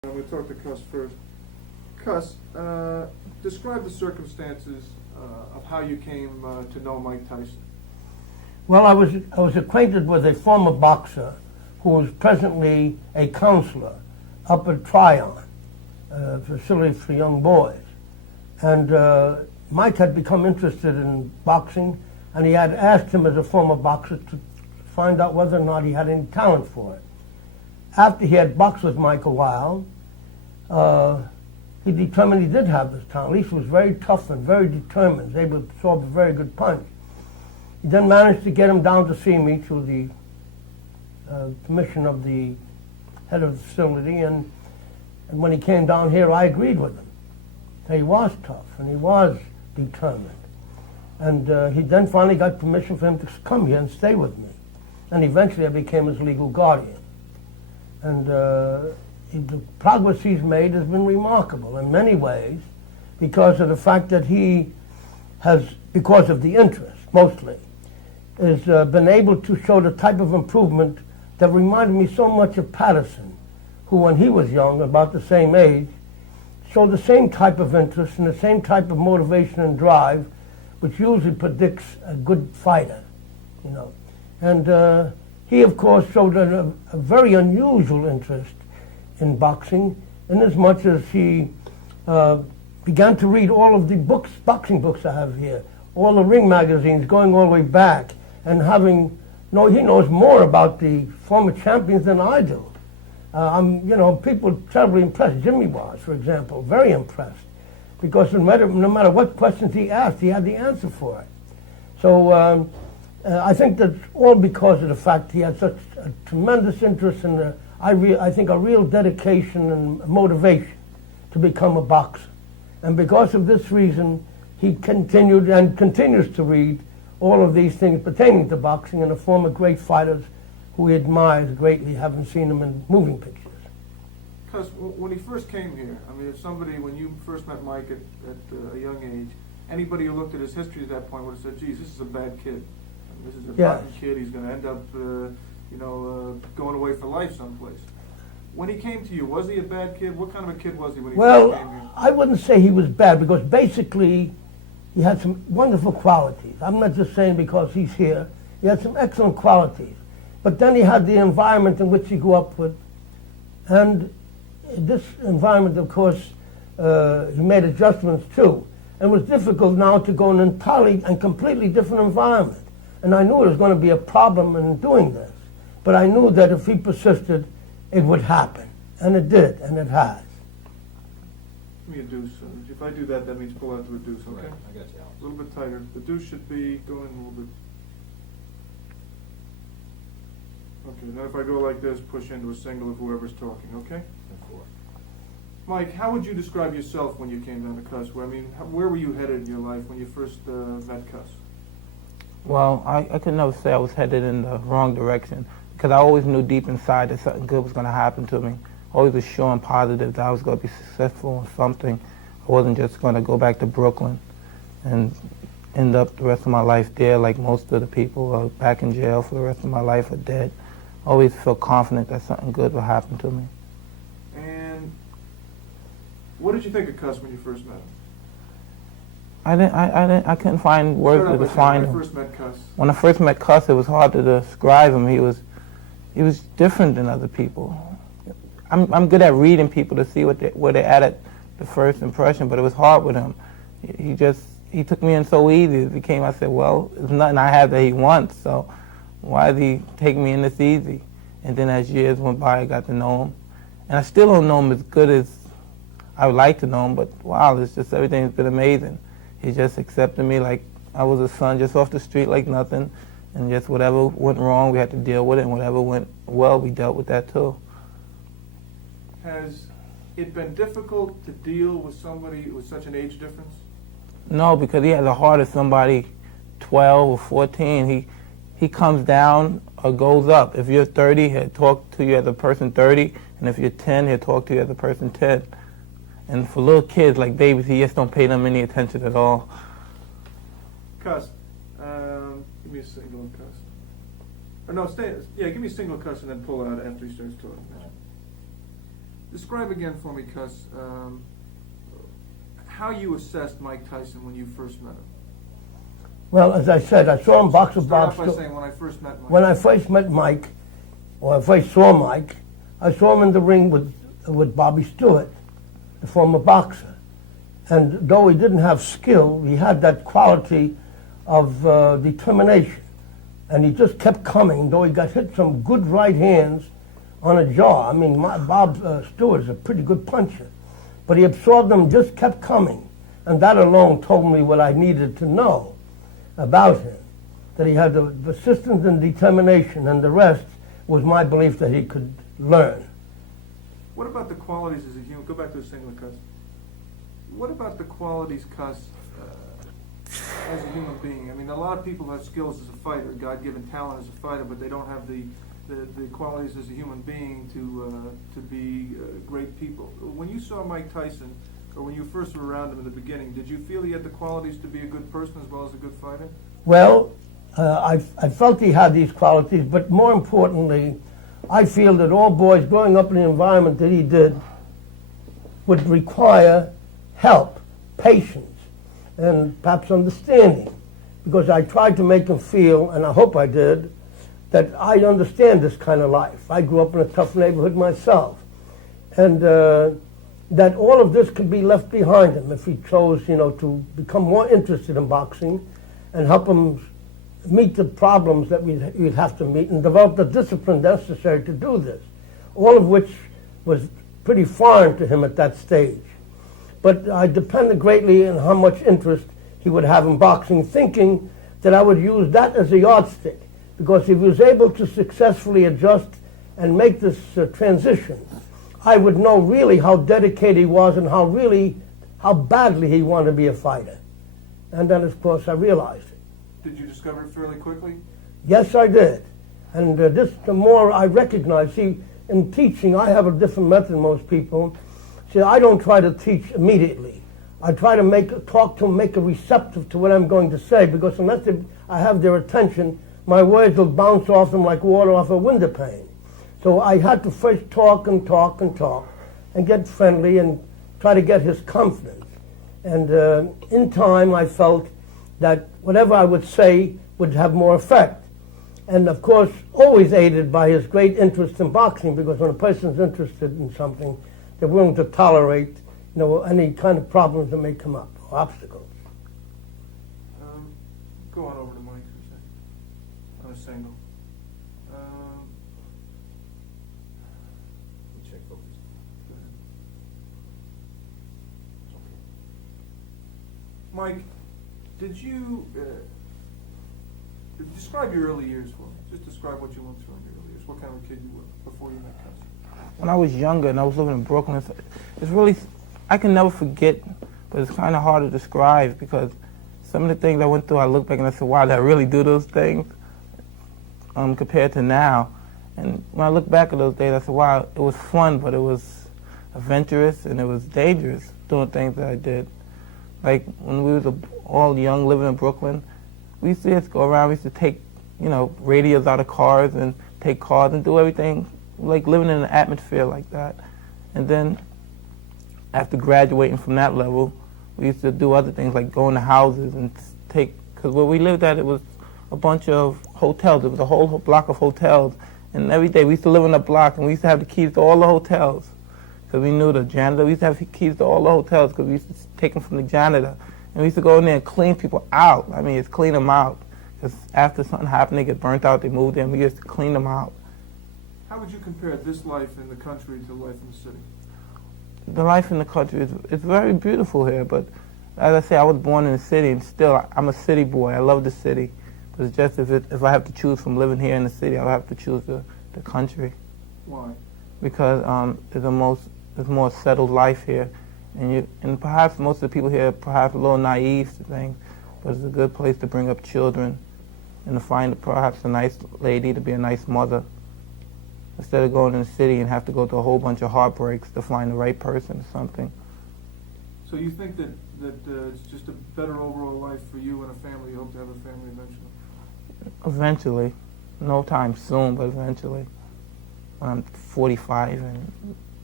I'm going to talk to Cus first. Cus, describe the circumstances of how you came to know Mike Tyson. Well, I was acquainted with a former boxer who is presently a counselor up at Tryon, a facility for young boys. And Mike had become interested in boxing, and he had asked him as a former boxer to find out whether or not he had any talent for it. After he had boxed with Mike a while, he determined he did have this talent. At least he was very tough and very determined, able to absorb a very good punch. He then managed to get him down to see me through the permission of the head of the facility, and when he came down here, I agreed with him. That he was tough and he was determined. And he then finally got permission for him to come here and stay with me. And eventually I became his legal guardian. And the progress he's made has been remarkable in many ways because of the fact that he has, because of the interest mostly, has been able to show the type of improvement that reminded me so much of Patterson, who when he was young, about the same age, showed the same type of interest and the same type of motivation and drive, which usually predicts a good fighter, you know. And he, of course, showed a very unusual interest in boxing, inasmuch as he began to read all of the books, boxing books I have here, all the ring magazines going all the way back, and he knows more about the former champions than I do. People are terribly impressed. Jimmy was, for example, very impressed, because no matter what questions he asked, he had the answer for it. So I think that's all because of the fact he had such a tremendous interest in I think a real dedication and motivation to become a boxer. And because of this reason, he continued and continues to read all of these things pertaining to boxing and the former great fighters who he admires greatly, having seen them in moving pictures. Because when he first came here, I mean, when you first met Mike at a young age, anybody who looked at his history at that point would have said, geez, this is a bad kid. I mean, this is a rotten kid. He's going to end up, going away for life someplace. When he came to you, was he a bad kid? What kind of a kid was he when he first came here? Well, I wouldn't say he was bad, because basically he had some wonderful qualities. I'm not just saying because he's here. He had some excellent qualities. But then he had the environment in which he grew up with. And this environment, of course, he made adjustments too. And it was difficult now to go in an entirely and completely different environment. And I knew there was going to be a problem in doing this. But I knew that if he persisted, it would happen. And it did, and it has. Give me a deuce. If I do that, that means pull out to a deuce, okay? Right, I got you, Alex. A little bit tighter. The deuce should be going a little bit. Okay, now if I go like this, push into a single of whoever's talking, okay? 4. Mike, how would you describe yourself when you came down to Cus? Where were you headed in your life when you first met Cus? Well, I could never say I was headed in the wrong direction, because I always knew deep inside that something good was going to happen to me. Always was sure and positive that I was going to be successful in something. I wasn't just going to go back to Brooklyn and end up the rest of my life there like most of the people are back in jail for the rest of my life or dead. I always felt confident that something good would happen to me. And what did you think of Cus when you first met him? I couldn't find words to define him. When I first met Cus. When I first met Cus, it was hard to describe him. He was different than other people. I'm good at reading people to see where they're at the first impression, but it was hard with him. He took me in so easy. I said, well, there's nothing I have that he wants, so why does he take me in this easy? And then as years went by, I got to know him. And I still don't know him as good as I would like to know him, but wow, it's just everything's been amazing. He just accepted me like I was a son just off the street like nothing, and just whatever went wrong, we had to deal with it, and whatever went well, we dealt with that too. Has it been difficult to deal with somebody with such an age difference? No, because he has the heart of somebody 12 or 14. He comes down or goes up. If you're 30, he'll talk to you as a person 30, and if you're 10, he'll talk to you as a person 10. And for little kids like babies, he just don't pay them any attention at all. Cus, give me a single, Cus. Or no, give me a single Cus and then pull out after he starts talking. Describe again for me, Cus, how you assessed Mike Tyson when you first met him. Well, as I said, I saw him box with Bob Start off by Stewart. saying when I first met Mike. When I first met Mike, or I first saw Mike, I saw him in the ring with Bobby Stewart, the former boxer. And though he didn't have skill, he had that quality of determination. And he just kept coming, though he got hit some good right hands on a jaw. I mean, Bob Stewart's a pretty good puncher. But he absorbed them, just kept coming. And that alone told me what I needed to know about him. That he had the persistence and determination, and the rest was my belief that he could learn. What about the qualities as a human? Go back to the single, Cus. What about the qualities, Cus, as a human being? I mean, a lot of people have skills as a fighter, God-given talent as a fighter, but they don't have the qualities as a human being to be great people. When you saw Mike Tyson, or when you first were around him in the beginning, did you feel he had the qualities to be a good person as well as a good fighter? Well, I felt he had these qualities, but more importantly, I feel that all boys growing up in the environment that he did would require help, patience, and perhaps understanding, because I tried to make him feel, and I hope I did, that I understand this kind of life. I grew up in a tough neighborhood myself, and that all of this could be left behind him if he chose, to become more interested in boxing and help him meet the problems that we'd have to meet and develop the discipline necessary to do this, all of which was pretty foreign to him at that stage. But I depended greatly on how much interest he would have in boxing, thinking that I would use that as a yardstick, because if he was able to successfully adjust and make this transition, I would know really how dedicated he was and how badly he wanted to be a fighter. And then, of course, I realized it. Did you discover it fairly quickly? Yes, I did. And the more I recognize, see, in teaching, I have a different method than most people. See, I don't try to teach immediately. I try to talk to them, make them receptive to what I'm going to say, because unless I have their attention, my words will bounce off them like water off a window pane. So I had to first talk and talk and talk and get friendly and try to get his confidence. And in time, I felt that whatever I would say would have more effect. And of course, always aided by his great interest in boxing, because when a person's interested in something, they're willing to tolerate, any kind of problems that may come up, or obstacles. Go on over to Mike for a second, on a single. Check focus. Go ahead. Mike, did you describe your early years for me? Just describe what you went through in your early years. What kind of a kid you were before you met Tyson? When I was younger and I was living in Brooklyn, it's really, I can never forget, but it's kind of hard to describe, because some of the things I went through, I look back and I said, wow, did I really do those things compared to now? And when I look back at those days, I said, wow, it was fun, but it was adventurous and it was dangerous doing things that I did. Like when we was all young living in Brooklyn, we used to just go around, we used to take, radios out of cars and take cars and do everything, like living in an atmosphere like that. And then after graduating from that level, we used to do other things like go into houses and because where we lived at, it was a bunch of hotels. It was a whole block of hotels. And every day we used to live in a block, and we used to have the keys to all the hotels, because we knew the janitor. We used to have keys to all the hotels because we used to take them from the janitor. And we used to go in there and clean people out. I mean, it's clean them out. Because after something happened, they get burnt out, they moved in, we used to clean them out. How would you compare this life in the country to life in the city? The life in the country is very beautiful here, but as I say, I was born in the city, and still, I'm a city boy. I love the city. But it's just if I have to choose from living here in the city, I'll have to choose the country. Why? Because it's more settled life here. And perhaps most of the people here are perhaps a little naive to things, but it's a good place to bring up children and to find perhaps a nice lady, to be a nice mother, instead of going in the city and have to go through a whole bunch of heartbreaks to find the right person or something. So you think that it's just a better overall life for you and a family? You hope to have a family eventually? Eventually. No time soon, but eventually. When I'm 45 and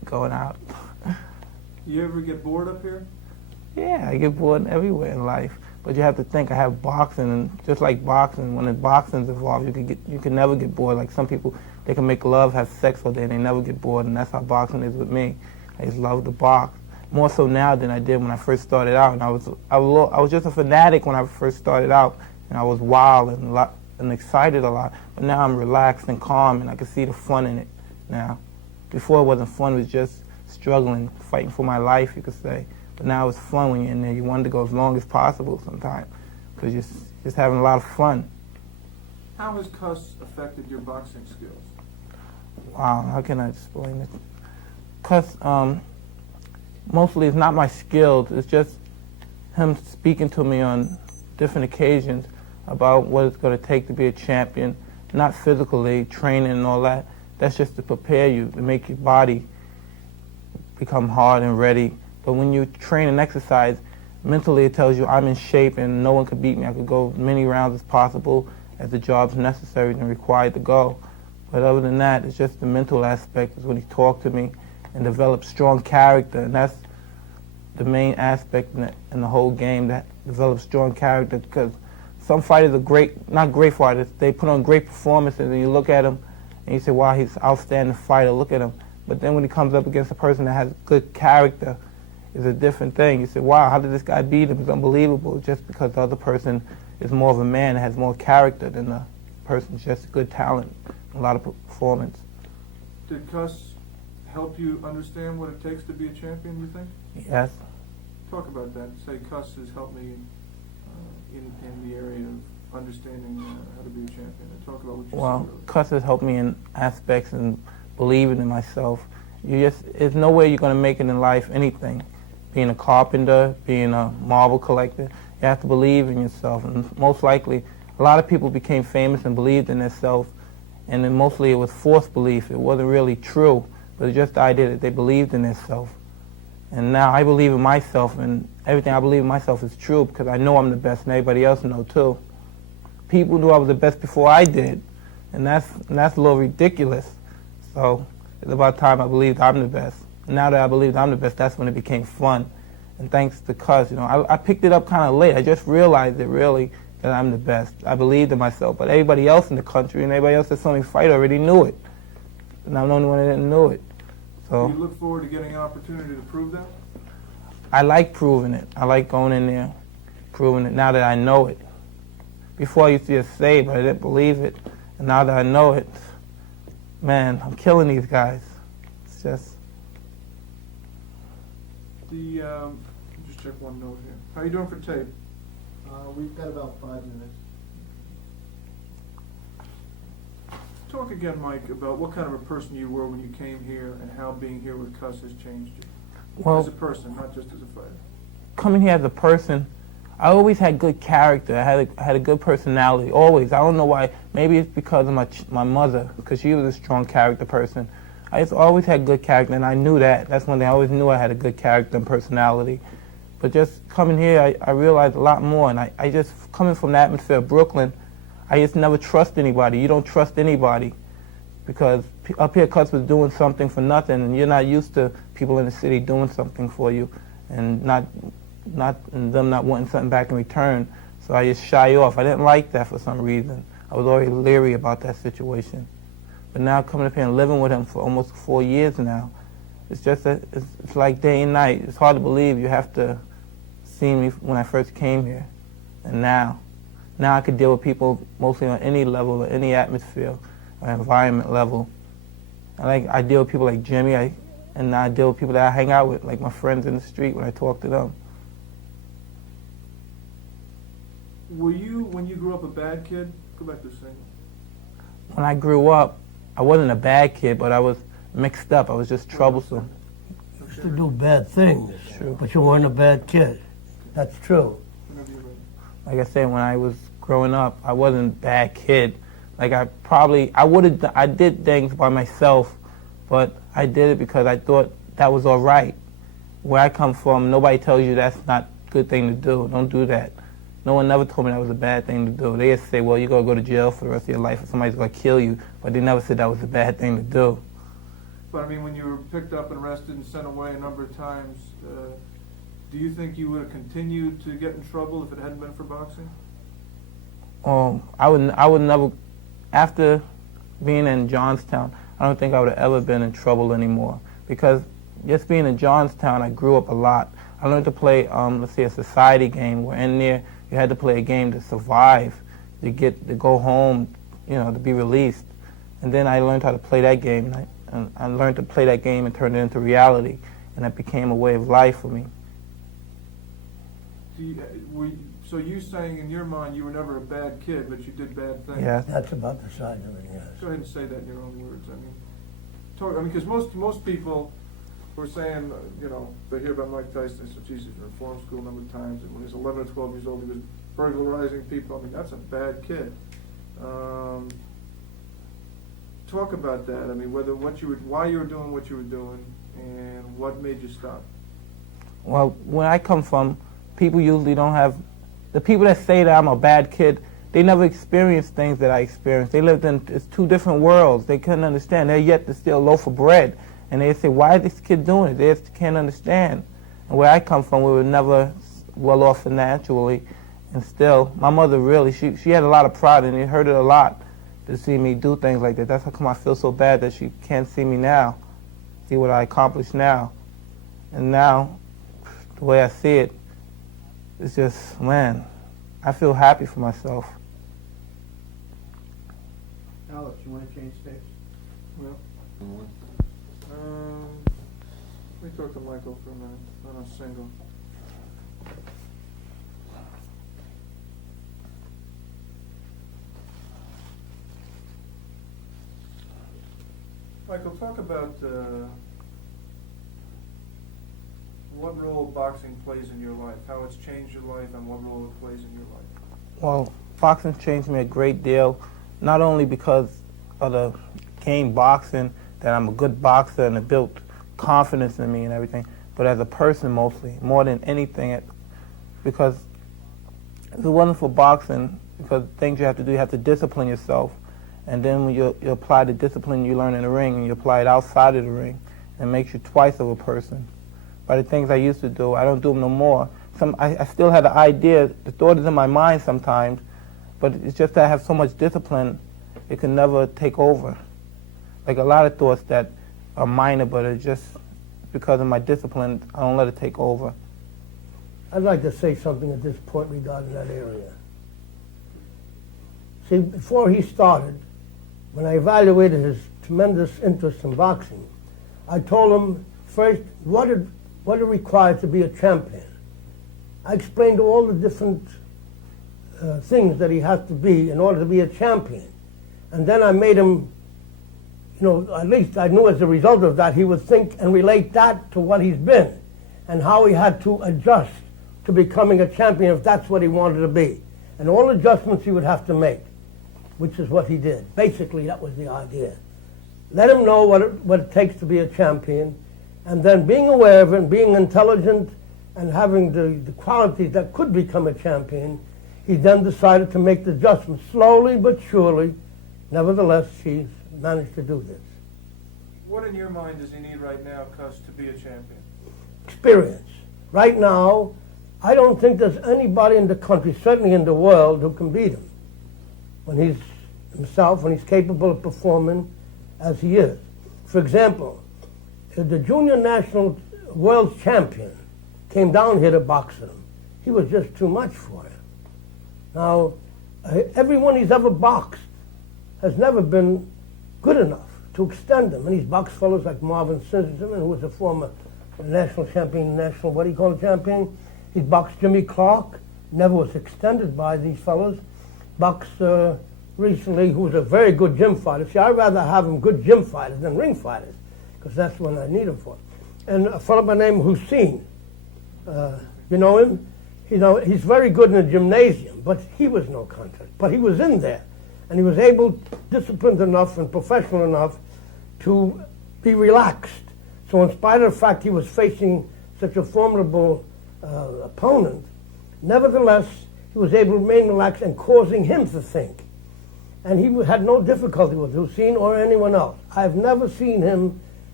going out. You ever get bored up here? Yeah, I get bored everywhere in life. But you have to think, I have boxing, and just like boxing, when the boxing's involved, you can never get bored. Like some people, they can make love, have sex all day, and they never get bored, and that's how boxing is with me. I just love to box. More so now than I did when I first started out. And I was just a fanatic when I first started out, and I was wild and excited a lot. But now I'm relaxed and calm, and I can see the fun in it now. Before it wasn't fun, it was just struggling, fighting for my life, you could say. But now it's fun when you're in there. You want to go as long as possible sometimes, because you're just having a lot of fun. How has Cus affected your boxing skills? Wow, how can I explain it? Cus, mostly it's not my skills, it's just him speaking to me on different occasions about what it's going to take to be a champion, not physically, training and all that. That's just to prepare you, to make your body become hard and ready. But when you train and exercise, mentally it tells you I'm in shape and no one could beat me. I could go as many rounds as possible as the job's necessary and required to go. But other than that, it's just the mental aspect is when he talked to me and developed strong character, and that's the main aspect in the whole game, that develops strong character, because some fighters are not great fighters, they put on great performances and you look at them and you say, wow, he's an outstanding fighter, look at him. But then when he comes up against a person that has good character, it's a different thing. You say, wow, how did this guy beat him? It's unbelievable, just because the other person is more of a man and has more character than the person's just good talent, a lot of performance. Did Cus help you understand what it takes to be a champion, you think? Yes. Talk about that. Say Cus has helped me in the area of understanding how to be a champion. And talk about what you Well, said. Cus has helped me in aspects and believing in myself. There's no way you're going to make it in life, anything. Being a carpenter, being a marble collector, you have to believe in yourself. And most likely, a lot of people became famous and believed in themselves, and then mostly it was forced belief. It wasn't really true, but it's just the idea that they believed in themselves. And now I believe in myself, and everything I believe in myself is true because I know I'm the best, and everybody else knows too. People knew I was the best before I did, and that's a little ridiculous. So it's about time I believed I'm the best. And now that I believed I'm the best, that's when it became fun. And thanks to Cus, I picked it up kind of late. I just realized it really that I'm the best. I believed in myself, but everybody else in the country and everybody else that saw me fight already knew it, and I'm the only one that didn't know it. So Do you look forward to getting an opportunity to prove that? I like proving it. I like going in there, proving it now that I know it. Before I used to just say it, but I didn't believe it. And now that I know it, man, I'm killing these guys. It's just... Just check one note here. How you doing for tape? We've got about 5 minutes. Talk again, Mike, about what kind of a person you were when you came here and how being here with Cus has changed you. Well, as a person, not just as a fighter. Coming here as a person, I always had good character. I had a good personality, always. I don't know why. Maybe it's because of my mother, because she was a strong character person. I just always had good character, and I knew that. That's one thing I always knew I had a good character and personality. But just coming here, I realized a lot more, and I just, coming from the atmosphere of Brooklyn, I just never trust anybody. You don't trust anybody, because up here Cus was doing something for nothing, and you're not used to people in the city doing something for you, and them not wanting something back in return. So I just shy off. I didn't like that for some reason. I was always leery about that situation. But now coming up here and living with him for almost 4 years now, it's just that it's like day and night. It's hard to believe. You have to see me when I first came here, and now I could deal with people mostly on any level or any atmosphere or environment level. I deal with people like Jimmy, and I deal with people that I hang out with, like my friends in the street when I talk to them. Were you, when you grew up, a bad kid? Go back to singing. When I grew up, I wasn't a bad kid, but I was mixed up. I was just troublesome. You used to do bad things, True. but you weren't a bad kid. That's true. Whenever you're ready. Like I said, when I was growing up, I wasn't a bad kid. Like I did things by myself, but I did it because I thought that was all right. Where I come from, nobody tells you that's not a good thing to do. Don't do that. No one never told me that was a bad thing to do. They just say, well, you're going to go to jail for the rest of your life or somebody's going to kill you, but they never said that was a bad thing to do. But I mean, when you were picked up and arrested and sent away a number of times, do you think you would have continued to get in trouble if it hadn't been for boxing? I would never, after being in Johnstown, I don't think I would have ever been in trouble anymore, because just being in Johnstown, I grew up a lot. I learned to play, let's say, a society game where in there you had to play a game to survive, to go home, to be released. And then I learned how to play that game, and I learned to play that game and turn it into reality, and that became a way of life for me. So you saying in your mind you were never a bad kid, but you did bad things? Yes. That's about the size of it, yes. Go ahead and say that in your own words. Because most people were saying, they hear about Mike Tyson, they say, Jesus, in reform school a number of times, and when he was 11 or 12 years old, he was burglarizing people. I mean, that's a bad kid. Talk about that. I mean, why you were doing what you were doing, and what made you stop. Well, where I come from, people usually don't have, the people that say that I'm a bad kid, they never experienced things that I experienced. They lived in two different worlds. They couldn't understand. They're yet to steal a loaf of bread. And they say, why is this kid doing it? They just can't understand. And where I come from, we were never well off financially. And still, my mother really, she had a lot of pride, and it hurt her a lot to see me do things like that. That's how come I feel so bad that she can't see me now, see what I accomplished now. And now, the way I see it, it's just, man, I feel happy for myself. Alex, you want to change states? Well, let me talk to Michael for a minute on a single. Michael, talk about what role boxing plays in your life, how it's changed your life, and what role it plays in your life. Well, boxing changed me a great deal, not only because of the game boxing, that I'm a good boxer and it built confidence in me and everything, but as a person mostly, more than anything, because it's a wonderful boxing, because things you have to do, you have to discipline yourself, and then when you apply the discipline you learn in the ring and you apply it outside of the ring, it makes you twice of a person. By the things I used to do, I don't do them no more. I still had the idea, the thought is in my mind sometimes, but it's just that I have so much discipline, it can never take over. Like a lot of thoughts that are minor, but it's just because of my discipline, I don't let it take over. I'd like to say something at this point regarding that area. See, before he started, when I evaluated his tremendous interest in boxing, I told him first what it required to be a champion. I explained all the different things that he has to be in order to be a champion. And then I made him, at least I knew as a result of that, he would think and relate that to what he's been and how he had to adjust to becoming a champion if that's what he wanted to be. And all adjustments he would have to make, which is what he did. Basically, that was the idea. Let him know what it takes to be a champion, and then being aware of it, and being intelligent, and having the qualities that could become a champion, he then decided to make the adjustments slowly but surely. Nevertheless, he's managed to do this. What in your mind does he need right now, Cus, to be a champion? Experience. Right now, I don't think there's anybody in the country, certainly in the world, who can beat him when he's capable of performing as he is. For example, the junior national world champion came down here to box with him. He was just too much for him. Now, everyone he's ever boxed has never been good enough to extend him. And he's boxed fellows like Marvin Simpson, who was a former national champion, champion. He's boxed Jimmy Clark, never was extended by these fellows. Boxed recently, who was a very good gym fighter. See, I'd rather have him good gym fighters than ring fighters, because that's what I need him for. And a fellow by the name of Hussein, you know him? He's very good in the gymnasium, but he was no contest. But he was in there, and he was disciplined enough and professional enough to be relaxed. So in spite of the fact he was facing such a formidable opponent, nevertheless, he was able to remain relaxed and causing him to think. And he had no difficulty with Hussein or anyone else. I've never seen him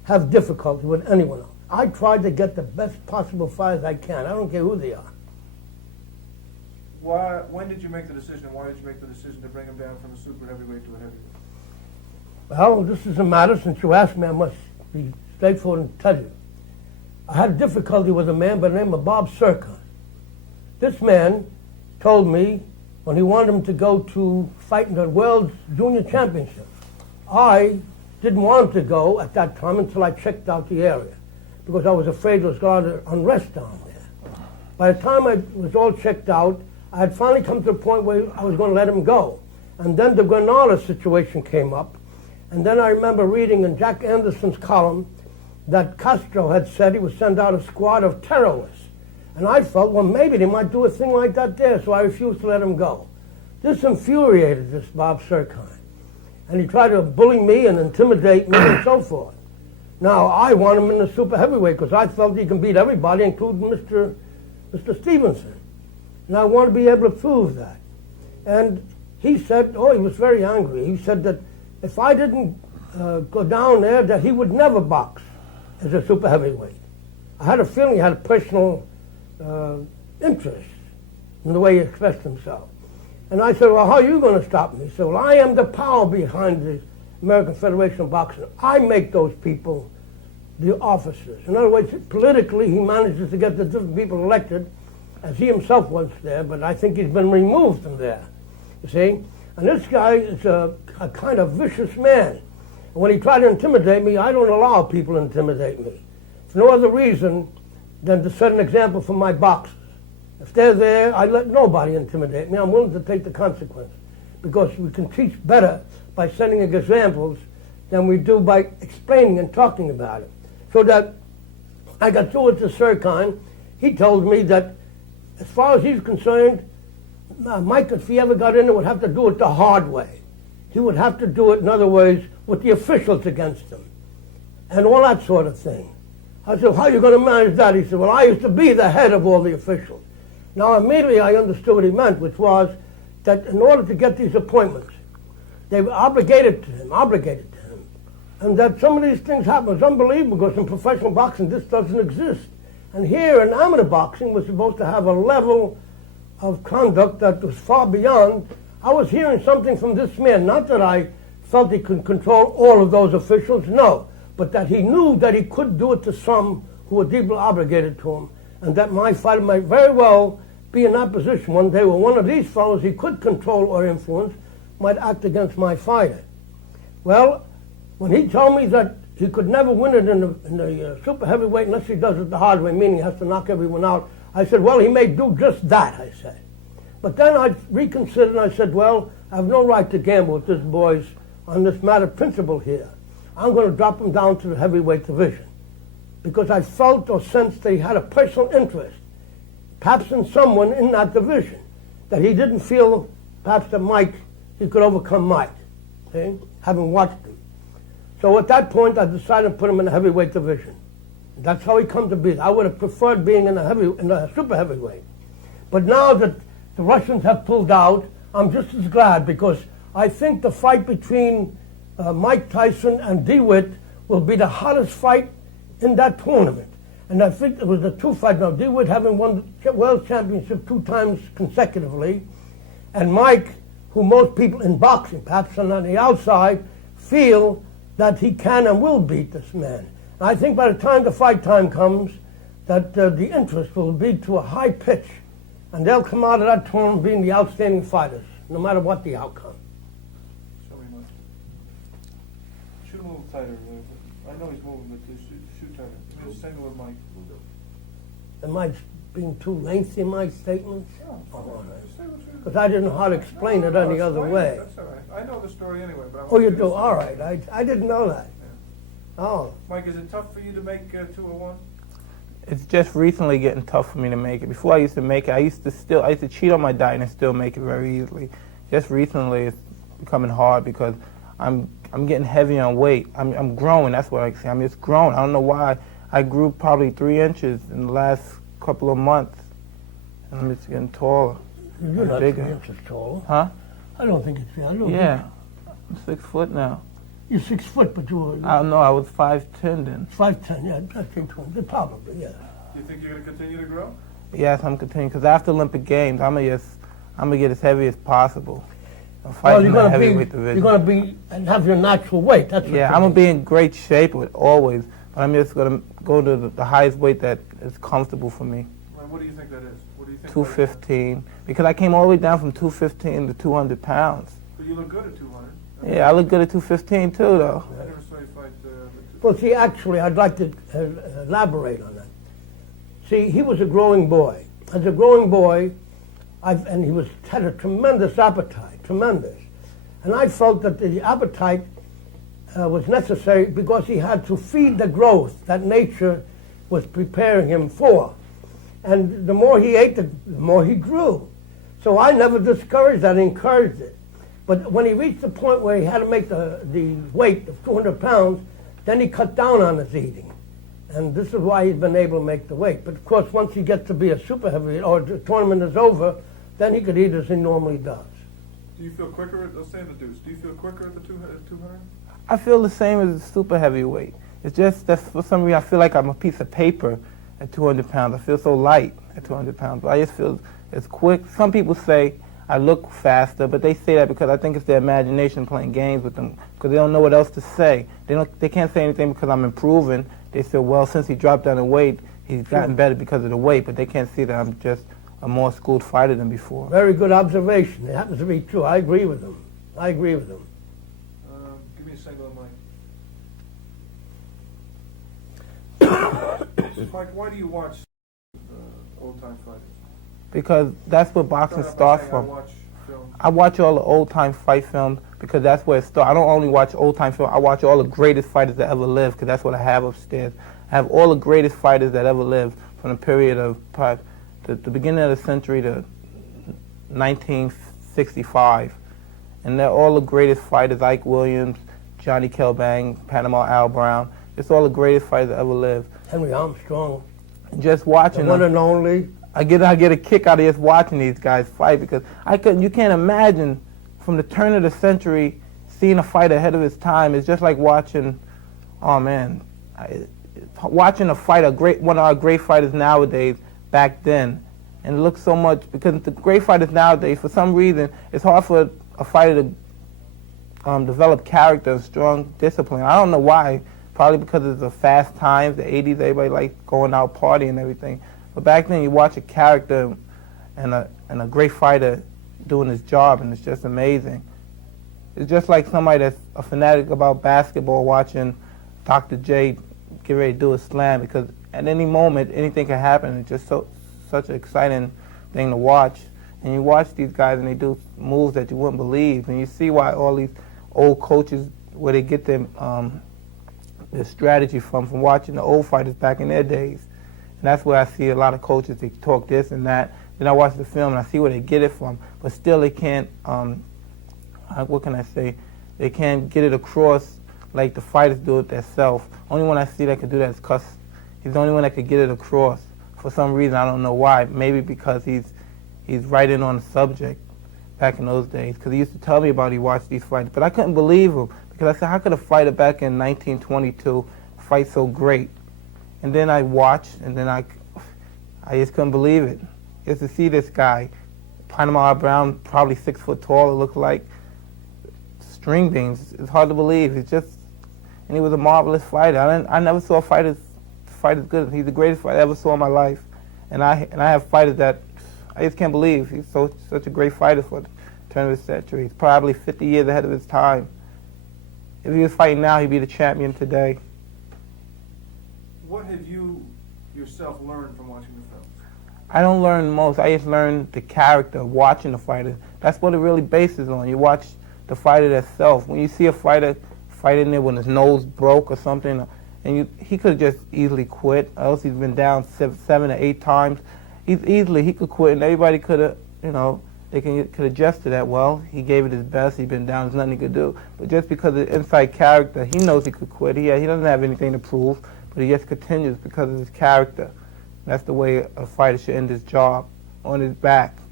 have difficulty with anyone else. I try to get the best possible fighters I can. I don't care who they are. When did you make the decision? Why did you make the decision to bring him down from a super heavyweight to a heavyweight? Well, this is a matter, since you asked me, I must be straightforward and tell you. I had difficulty with a man by the name of Bob Sercon. This man told me when he wanted him to go to fight in the World Junior Championship. I didn't want him to go at that time until I checked out the area, because I was afraid there was a lot of unrest down there. By the time I was all checked out, I had finally come to the point where I was going to let him go. And then the Granada situation came up. And then I remember reading in Jack Anderson's column that Castro had said he would send out a squad of terrorists. And I felt, well, maybe they might do a thing like that there, so I refused to let him go. This infuriated this Bob Sercon. And he tried to bully me and intimidate me and so forth. Now, I want him in the super heavyweight because I felt he can beat everybody, including Mr. Stevenson. And I want to be able to prove that. And he said, he was very angry. He said that if I didn't go down there, that he would never box as a super heavyweight. I had a feeling he had a personal interest in the way he expressed himself. And I said, well, how are you going to stop me? He said, well, I am the power behind the American Federation of Boxing. I make those people the officers. In other words, politically, he manages to get the different people elected, as he himself was there, but I think he's been removed from there, you see? And this guy is a kind of vicious man. And when he tried to intimidate me, I don't allow people to intimidate me. For no other reason than to set an example for my boxers. If they're there, I let nobody intimidate me. I'm willing to take the consequences, because we can teach better by setting examples than we do by explaining and talking about it. So that I got through with the Sercon. He told me that as far as he's concerned, Mike, if he ever got in it, would have to do it the hard way. He would have to do it, in other words, with the officials against him, and all that sort of thing. I said, how are you going to manage that? He said, well, I used to be the head of all the officials. Now, immediately I understood what he meant, which was that in order to get these appointments, they were obligated to him, and that some of these things happen. It's unbelievable, because in professional boxing, this doesn't exist. And here in amateur boxing, we're supposed to have a level of conduct that was far beyond. I was hearing something from this man, not that I felt he could control all of those officials, no, but that he knew that he could do it to some who were deeply obligated to him, and that my fighter might very well be in that position one day where one of these fellows he could control or influence might act against my fighter. Well, when he told me that he could never win it in the super heavyweight unless he does it the hard way, meaning he has to knock everyone out, I said, well, he may do just that, I said. But then I reconsidered and I said, well, I have no right to gamble with this boys on this matter of principle here. I'm going to drop him down to the heavyweight division, because I felt or sensed that he had a personal interest, perhaps in someone in that division, that he didn't feel perhaps that Mike, he could overcome Mike, see, having watched him. So at that point, I decided to put him in the heavyweight division. That's how he come to be. I would have preferred being in the super heavyweight. But now that the Russians have pulled out, I'm just as glad, because I think the fight between Mike Tyson and DeWitt will be the hottest fight in that tournament. And I think it was the two fights. Now, DeWitt having won the world championship 2 times consecutively, and Mike, who most people in boxing, perhaps on the outside, feel that he can and will beat this man. And I think by the time the fight time comes, that the interest will be to a high pitch, and they'll come out of that tournament being the outstanding fighters, no matter what the outcome. Show me, Mike. Shoot a little tighter. I know he's moving, but shoot tighter. Just same with Mike. Am I being too lengthy in my statements? No. Because I didn't know how to explain it any other way. That's all right. I know the story anyway. But Oh, you do? All right. I didn't know that. Yeah. Oh. Mike, is it tough for you to make 201? It's just recently getting tough for me to make it. Before I used to make it, I used to cheat on my diet and still make it very easily. Just recently, it's becoming hard because I'm getting heavy on weight. I'm growing. That's what I say. I'm just growing. I don't know why. I grew probably 3 inches in the last couple of months, and I'm just getting taller. You're not 3 bigger. inches tall. Huh? I don't think it's. Yeah, I'm 6 foot now. You're 6 foot, but you were I don't know, I was 5'10" then. 5'10", yeah, I think 20, probably, yeah. Do you think you're going to continue to grow? Yes, I'm continuing, because after Olympic Games, I'm gonna get as heavy as possible. I'm Well, fighting you're in the gonna heavyweight be, division. you're gonna be and have your natural weight. That's what Yeah, you're I'm gonna doing. be in great shape always, but I'm just gonna go to the highest weight that is comfortable for me. Well, what do you think that is? What do you think? 215, because I came all the way down from 215 to 200 pounds. But you look good at 200. Yeah, I look good at 215 too, though. I never saw you fight Well, see, actually, I'd like to elaborate on that. See, he was a growing boy. As a growing boy, and he had a tremendous appetite, tremendous. And I felt that the appetite was necessary because he had to feed the growth that nature was preparing him for. And the more he ate, the more he grew. So I never discouraged that, encouraged it. But when he reached the point where he had to make the weight of 200 pounds, then he cut down on his eating. And this is why he's been able to make the weight. But of course, once he gets to be a super heavyweight, or the tournament is over, then he could eat as he normally does. Do you feel quicker let's say the deuce, do you feel quicker at the 200? I feel the same as a super heavyweight. It's just that for some reason I feel like I'm a piece of paper at 200 pounds. I feel so light at 200 pounds, but I just feel it's quick. Some people say I look faster, but they say that because I think it's their imagination playing games with them, because they don't know what else to say. They can't say anything because I'm improving. They say, well, since he dropped down in weight, he's gotten better because of the weight, but they can't see that I'm just a more schooled fighter than before. Very good observation. It happens to be true. I agree with him. I agree with him. Give me a single Mike. Mike, why do you watch old-time fighters? Because that's where boxing starts from. I watch films. I watch all the old-time fight films because that's where it starts. I don't only watch old-time films. I watch all the greatest fighters that ever lived, because that's what I have upstairs. I have all the greatest fighters that ever lived from the period of the beginning of the century to 1965. And they're all the greatest fighters: Ike Williams, Johnny Kelbang, Panama Al Brown. It's all the greatest fighters that ever lived. Henry Armstrong. And just watching The one them, and only. I get a kick out of just watching these guys fight, because you can't imagine from the turn of the century seeing a fight ahead of his time. It's just like watching, watching a fight, one of our great fighters nowadays back then. And it looks so much, because the great fighters nowadays, for some reason, it's hard for a fighter to develop character and strong discipline. I don't know why. Probably because it's the fast times, the 80s, everybody like going out partying and everything. But back then, you watch a character and a great fighter doing his job, and it's just amazing. It's just like somebody that's a fanatic about basketball watching Dr. J get ready to do a slam, because at any moment, anything can happen. It's just such an exciting thing to watch. And you watch these guys, and they do moves that you wouldn't believe. And you see why all these old coaches, where they get their strategy from watching the old fighters back in their days. And that's where I see a lot of coaches, they talk this and that. Then I watch the film and I see where they get it from. But still they can't, what can I say? They can't get it across like the fighters do it themselves. Only one I see that could do that is Cus. He's the only one that could get it across. For some reason, I don't know why. Maybe because he's right in on the subject back in those days. Because he used to tell me about he watched these fights. But I couldn't believe him. Because I said, how could a fighter back in 1922 fight so great? And then I watched, and then I just couldn't believe it. Just to see this guy, Panama Brown, probably 6 foot tall, it looked like string beans. It's hard to believe. And he was a marvelous fighter. I never saw a fighter fight as good. He's the greatest fighter I ever saw in my life. And I have fighters that I just can't believe. He's such a great fighter for the turn of the century. He's probably 50 years ahead of his time. If he was fighting now, he'd be the champion today. What have you yourself learned from watching the films? I don't learn most. I just learn the character of watching the fighter. That's what it really bases on. You watch the fighter itself. When you see a fighter fighting there when his nose broke or something, and he could have just easily quit, or else he's been down 7 or 8 times. He could quit, and everybody could have, they could adjust to that. Well, he gave it his best. He's been down. There's nothing he could do. But just because of the inside character, he knows he could quit. He doesn't have anything to prove, but he just continues because of his character. That's the way a fighter should end his job, on his back.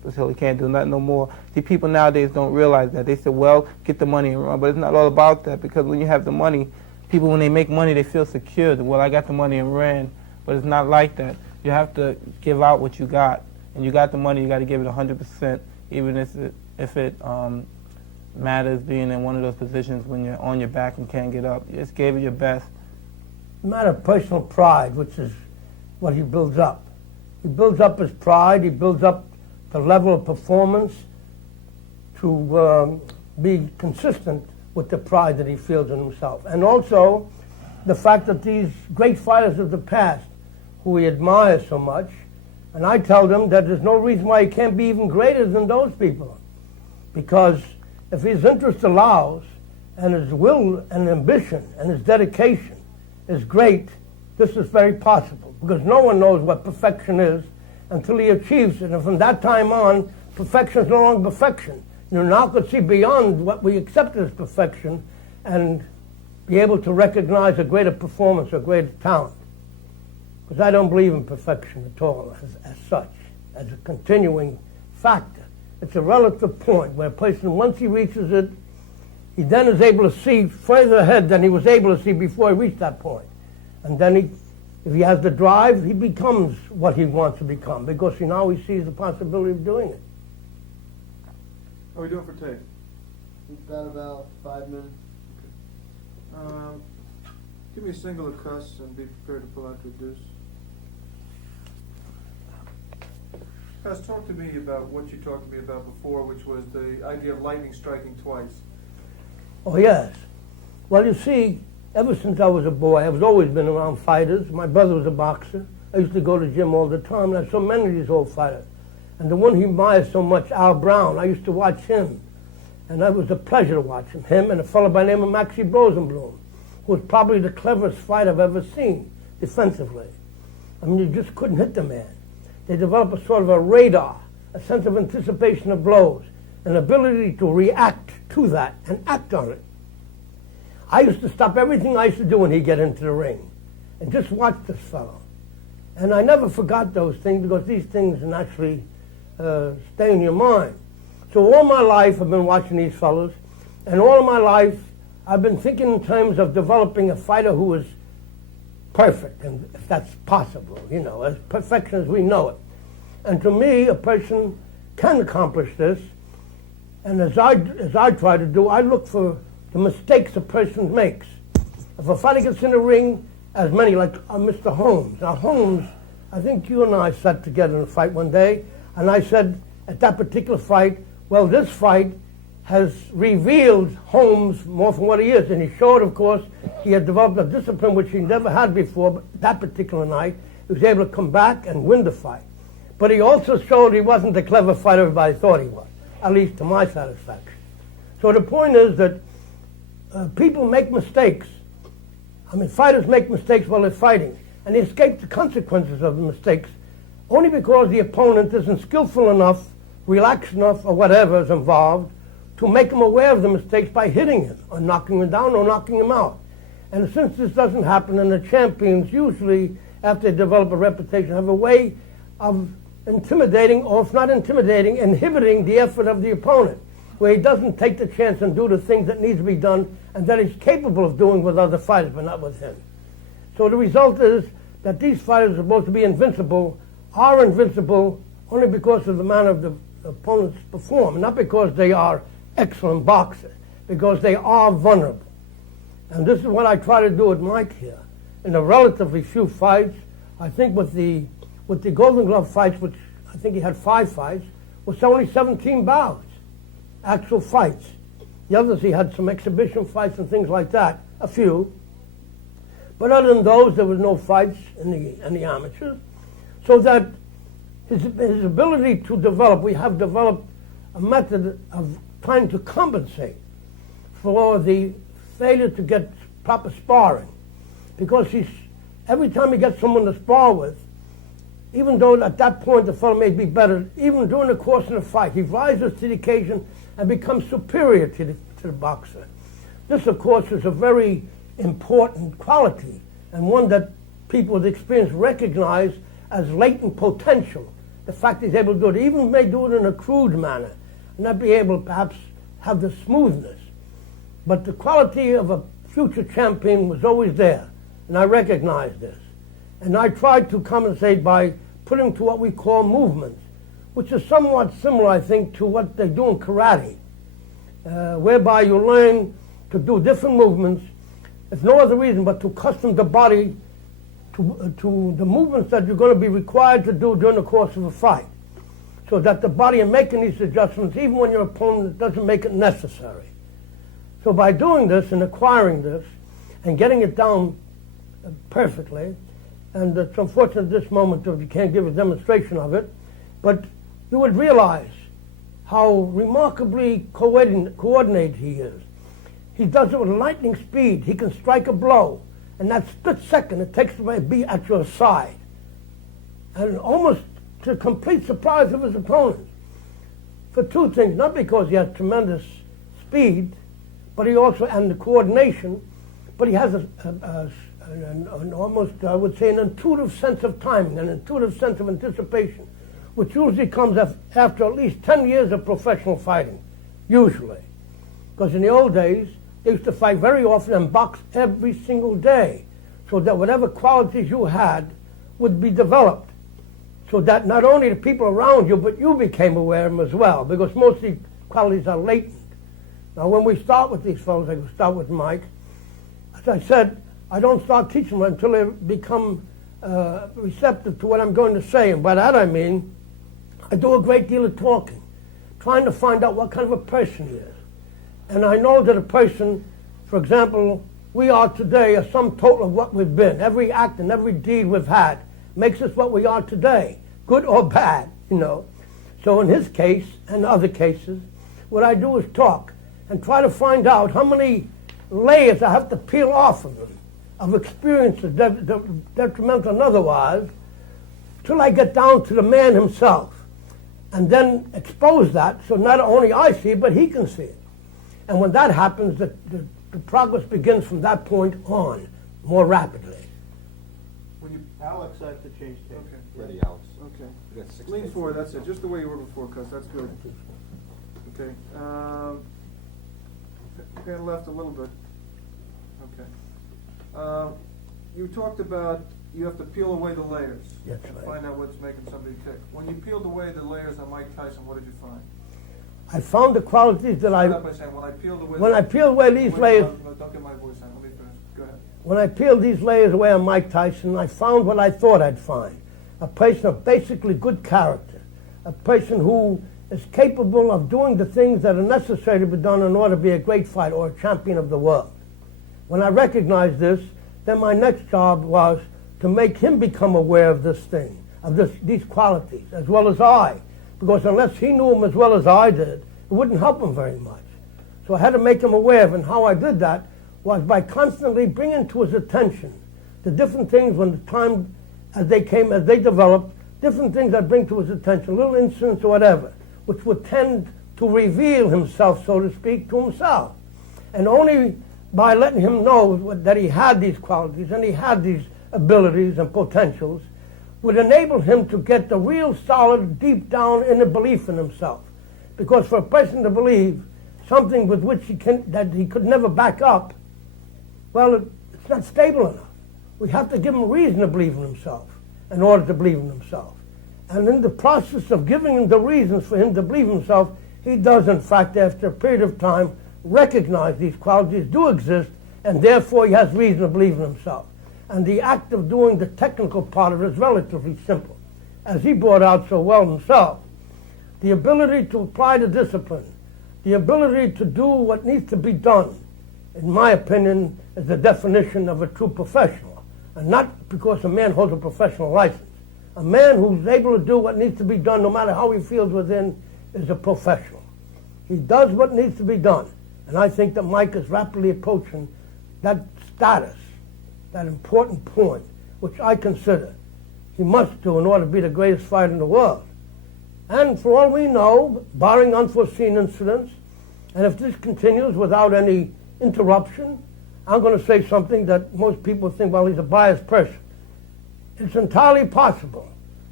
until he can't do nothing no more. See, people nowadays don't realize that. They say, well, get the money and run, but it's not all about that, because when you have the money, people, when they make money, they feel secure. Well, I got the money and ran, but it's not like that. You have to give out what you got, and you got the money, you got to give it 100%, even if it matters being in one of those positions when you're on your back and can't get up. You just gave it your best. A matter of personal pride, which is what he builds up. He builds up his pride, he builds up the level of performance to be consistent with the pride that he feels in himself. And also the fact that these great fighters of the past, who he admires so much, and I tell them that there's no reason why he can't be even greater than those people. Because if his interest allows, and his will and ambition and his dedication is great, this is very possible. Because no one knows what perfection is until he achieves it. And from that time on, perfection is no longer perfection. You now could see beyond what we accept as perfection and be able to recognize a greater performance or greater talent. Because I don't believe in perfection at all as such, as a continuing factor. It's a relative point where a person, once he reaches it, he then is able to see further ahead than he was able to see before he reached that point. And then if he has the drive, he becomes what he wants to become, because now he sees the possibility of doing it. How are we doing for tape? We've got about 5 minutes. Give me a single of Cus and be prepared to pull out your deuce. Cus, talk to me about what you talked to me about before, which was the idea of lightning striking twice. Oh, yes. Well, you see, ever since I was a boy, I've always been around fighters. My brother was a boxer. I used to go to the gym all the time, and I saw many of these old fighters. And the one he admires so much, Al Brown, I used to watch him. And it was a pleasure to watch him. Him and a fellow by the name of Maxie Rosenblum, who was probably the cleverest fighter I've ever seen defensively. I mean, you just couldn't hit the man. They developed a sort of a radar, a sense of anticipation of blows, an ability to react to that and act on it. I used to stop everything I used to do when he'd get into the ring and just watch this fellow. And I never forgot those things, because these things naturally stay in your mind. So all my life I've been watching these fellows, and all of my life I've been thinking in terms of developing a fighter who is perfect, and if that's possible, as perfection as we know it. And to me, a person can accomplish this, and as I try to do, I look for the mistakes a person makes. If a fighter gets in the ring, as many like Mr. Holmes. Now Holmes, I think you and I sat together in a fight one day, and I said at that particular fight, well, this fight has revealed Holmes more from what he is. And he showed, of course, he had developed a discipline which he never had before, but that particular night, he was able to come back and win the fight. But he also showed he wasn't the clever fighter everybody thought he was, at least to my satisfaction. So the point is that people make mistakes. I mean, fighters make mistakes while they're fighting, and they escape the consequences of the mistakes only because the opponent isn't skillful enough, relaxed enough, or whatever is involved to make him aware of the mistakes by hitting him or knocking him down or knocking him out. And since this doesn't happen, and the champions usually, after they develop a reputation, have a way of intimidating, or if not intimidating, inhibiting the effort of the opponent, where he doesn't take the chance and do the things that need to be done and that he's capable of doing with other fighters, but not with him. So the result is that these fighters are supposed to be invincible, are invincible only because of the manner of the opponents perform, not because they are excellent boxers, because they are vulnerable. And this is what I try to do with Mike here. In the relatively few fights, I think with the Golden Glove fights, which I think he had 5 fights, was only 17 bouts, actual fights. The others, he had some exhibition fights and things like that, a few. But other than those, there was no fights in the amateurs. So that his ability to develop, we have developed a method of trying to compensate for the failure to get proper sparring. Because every time he gets someone to spar with, even though at that point the fellow may be better, even during the course of the fight, he rises to the occasion and becomes superior to the boxer. This, of course, is a very important quality, and one that people with experience recognize as latent potential the fact he's able to do it. He even may do it in a crude manner, and not be able to perhaps have the smoothness. But the quality of a future champion was always there, and I recognized this. And I tried to compensate by putting to what we call movements, which is somewhat similar, I think, to what they do in karate, whereby you learn to do different movements. It's no other reason but to accustom the body to the movements that you're going to be required to do during the course of a fight, so that the body, in making these adjustments, even when your opponent doesn't make it necessary. So by doing this and acquiring this and getting it down perfectly, and it's unfortunate at this moment that you can't give a demonstration of it, but you would realize how remarkably coordinated he is. He does it with lightning speed. He can strike a blow, and that split second it takes to be at your side, and almost to complete surprise of his opponent. For two things, not because he has tremendous speed, but he also, and the coordination, but he has an almost, I would say, an intuitive sense of timing, an intuitive sense of anticipation, which usually comes after at least 10 years of professional fighting, usually. Because in the old days, they used to fight very often and box every single day, so that whatever qualities you had would be developed, so that not only the people around you, but you became aware of them as well, because most of these qualities are latent. Now, when we start with these fellows, like we start with Mike, as I said, I don't start teaching them until they become receptive to what I'm going to say. And by that I mean, I do a great deal of talking, trying to find out what kind of a person he is. And I know that a person, for example, we are today a sum total of what we've been. Every act and every deed we've had makes us what we are today, good or bad, you know. So in his case, and other cases, what I do is talk and try to find out how many layers I have to peel off of them, of experiences, detrimental and otherwise, till I get down to the man himself, and then expose that so not only I see it, but he can see it. And when that happens, the progress begins from that point on, more rapidly. When you, Alex, I have to change tape. okay, Ready, Alex? okay. We got 6 Lean minutes. forward, that's it, just the way you were before, Cus, that's good. Okay, pan left a little bit. Okay. You talked about you have to peel away the layers. That's to right. find out what's making somebody tick. When you peeled away the layers on Mike Tyson, what did you find? I found the qualities that Start out by saying, when I peeled away when I peeled away these layers, don't get my voice on, let me finish. Go ahead. when I peeled these layers away on Mike Tyson, I found what I thought I'd find. A person of basically good character. A person who is capable of doing the things that are necessary to be done in order to be a great fighter or a champion of the world. When I recognized this, then my next job was to make him become aware of this thing, of these qualities, as well as I. Because unless he knew them as well as I did, it wouldn't help him very much. So I had to make him aware of it, and how I did that was by constantly bringing to his attention the different things when the time, as they developed, different things I bring to his attention, little incidents or whatever, which would tend to reveal himself, so to speak, to himself. And only by letting him know that he had these qualities and he had these abilities and potentials would enable him to get the real solid, deep down inner belief in himself. Because for a person to believe something with which that he could never back up, well, it's not stable enough. We have to give him reason to believe in himself in order to believe in himself. And in the process of giving him the reasons for him to believe in himself, he does, in fact, after a period of time, recognize these qualities do exist, and therefore he has reason to believe in himself. And the act of doing the technical part of it is relatively simple. As he brought out so well himself, the ability to apply the discipline, the ability to do what needs to be done, in my opinion, is the definition of a true professional. And not because a man holds a professional license. A man who's able to do what needs to be done, no matter how he feels within, is a professional. He does what needs to be done. And I think that Mike is rapidly approaching that status, that important point, which I consider he must do in order to be the greatest fighter in the world. And for all we know, barring unforeseen incidents, and if this continues without any interruption, I'm going to say something that most people think, well, he's a biased person. It's entirely possible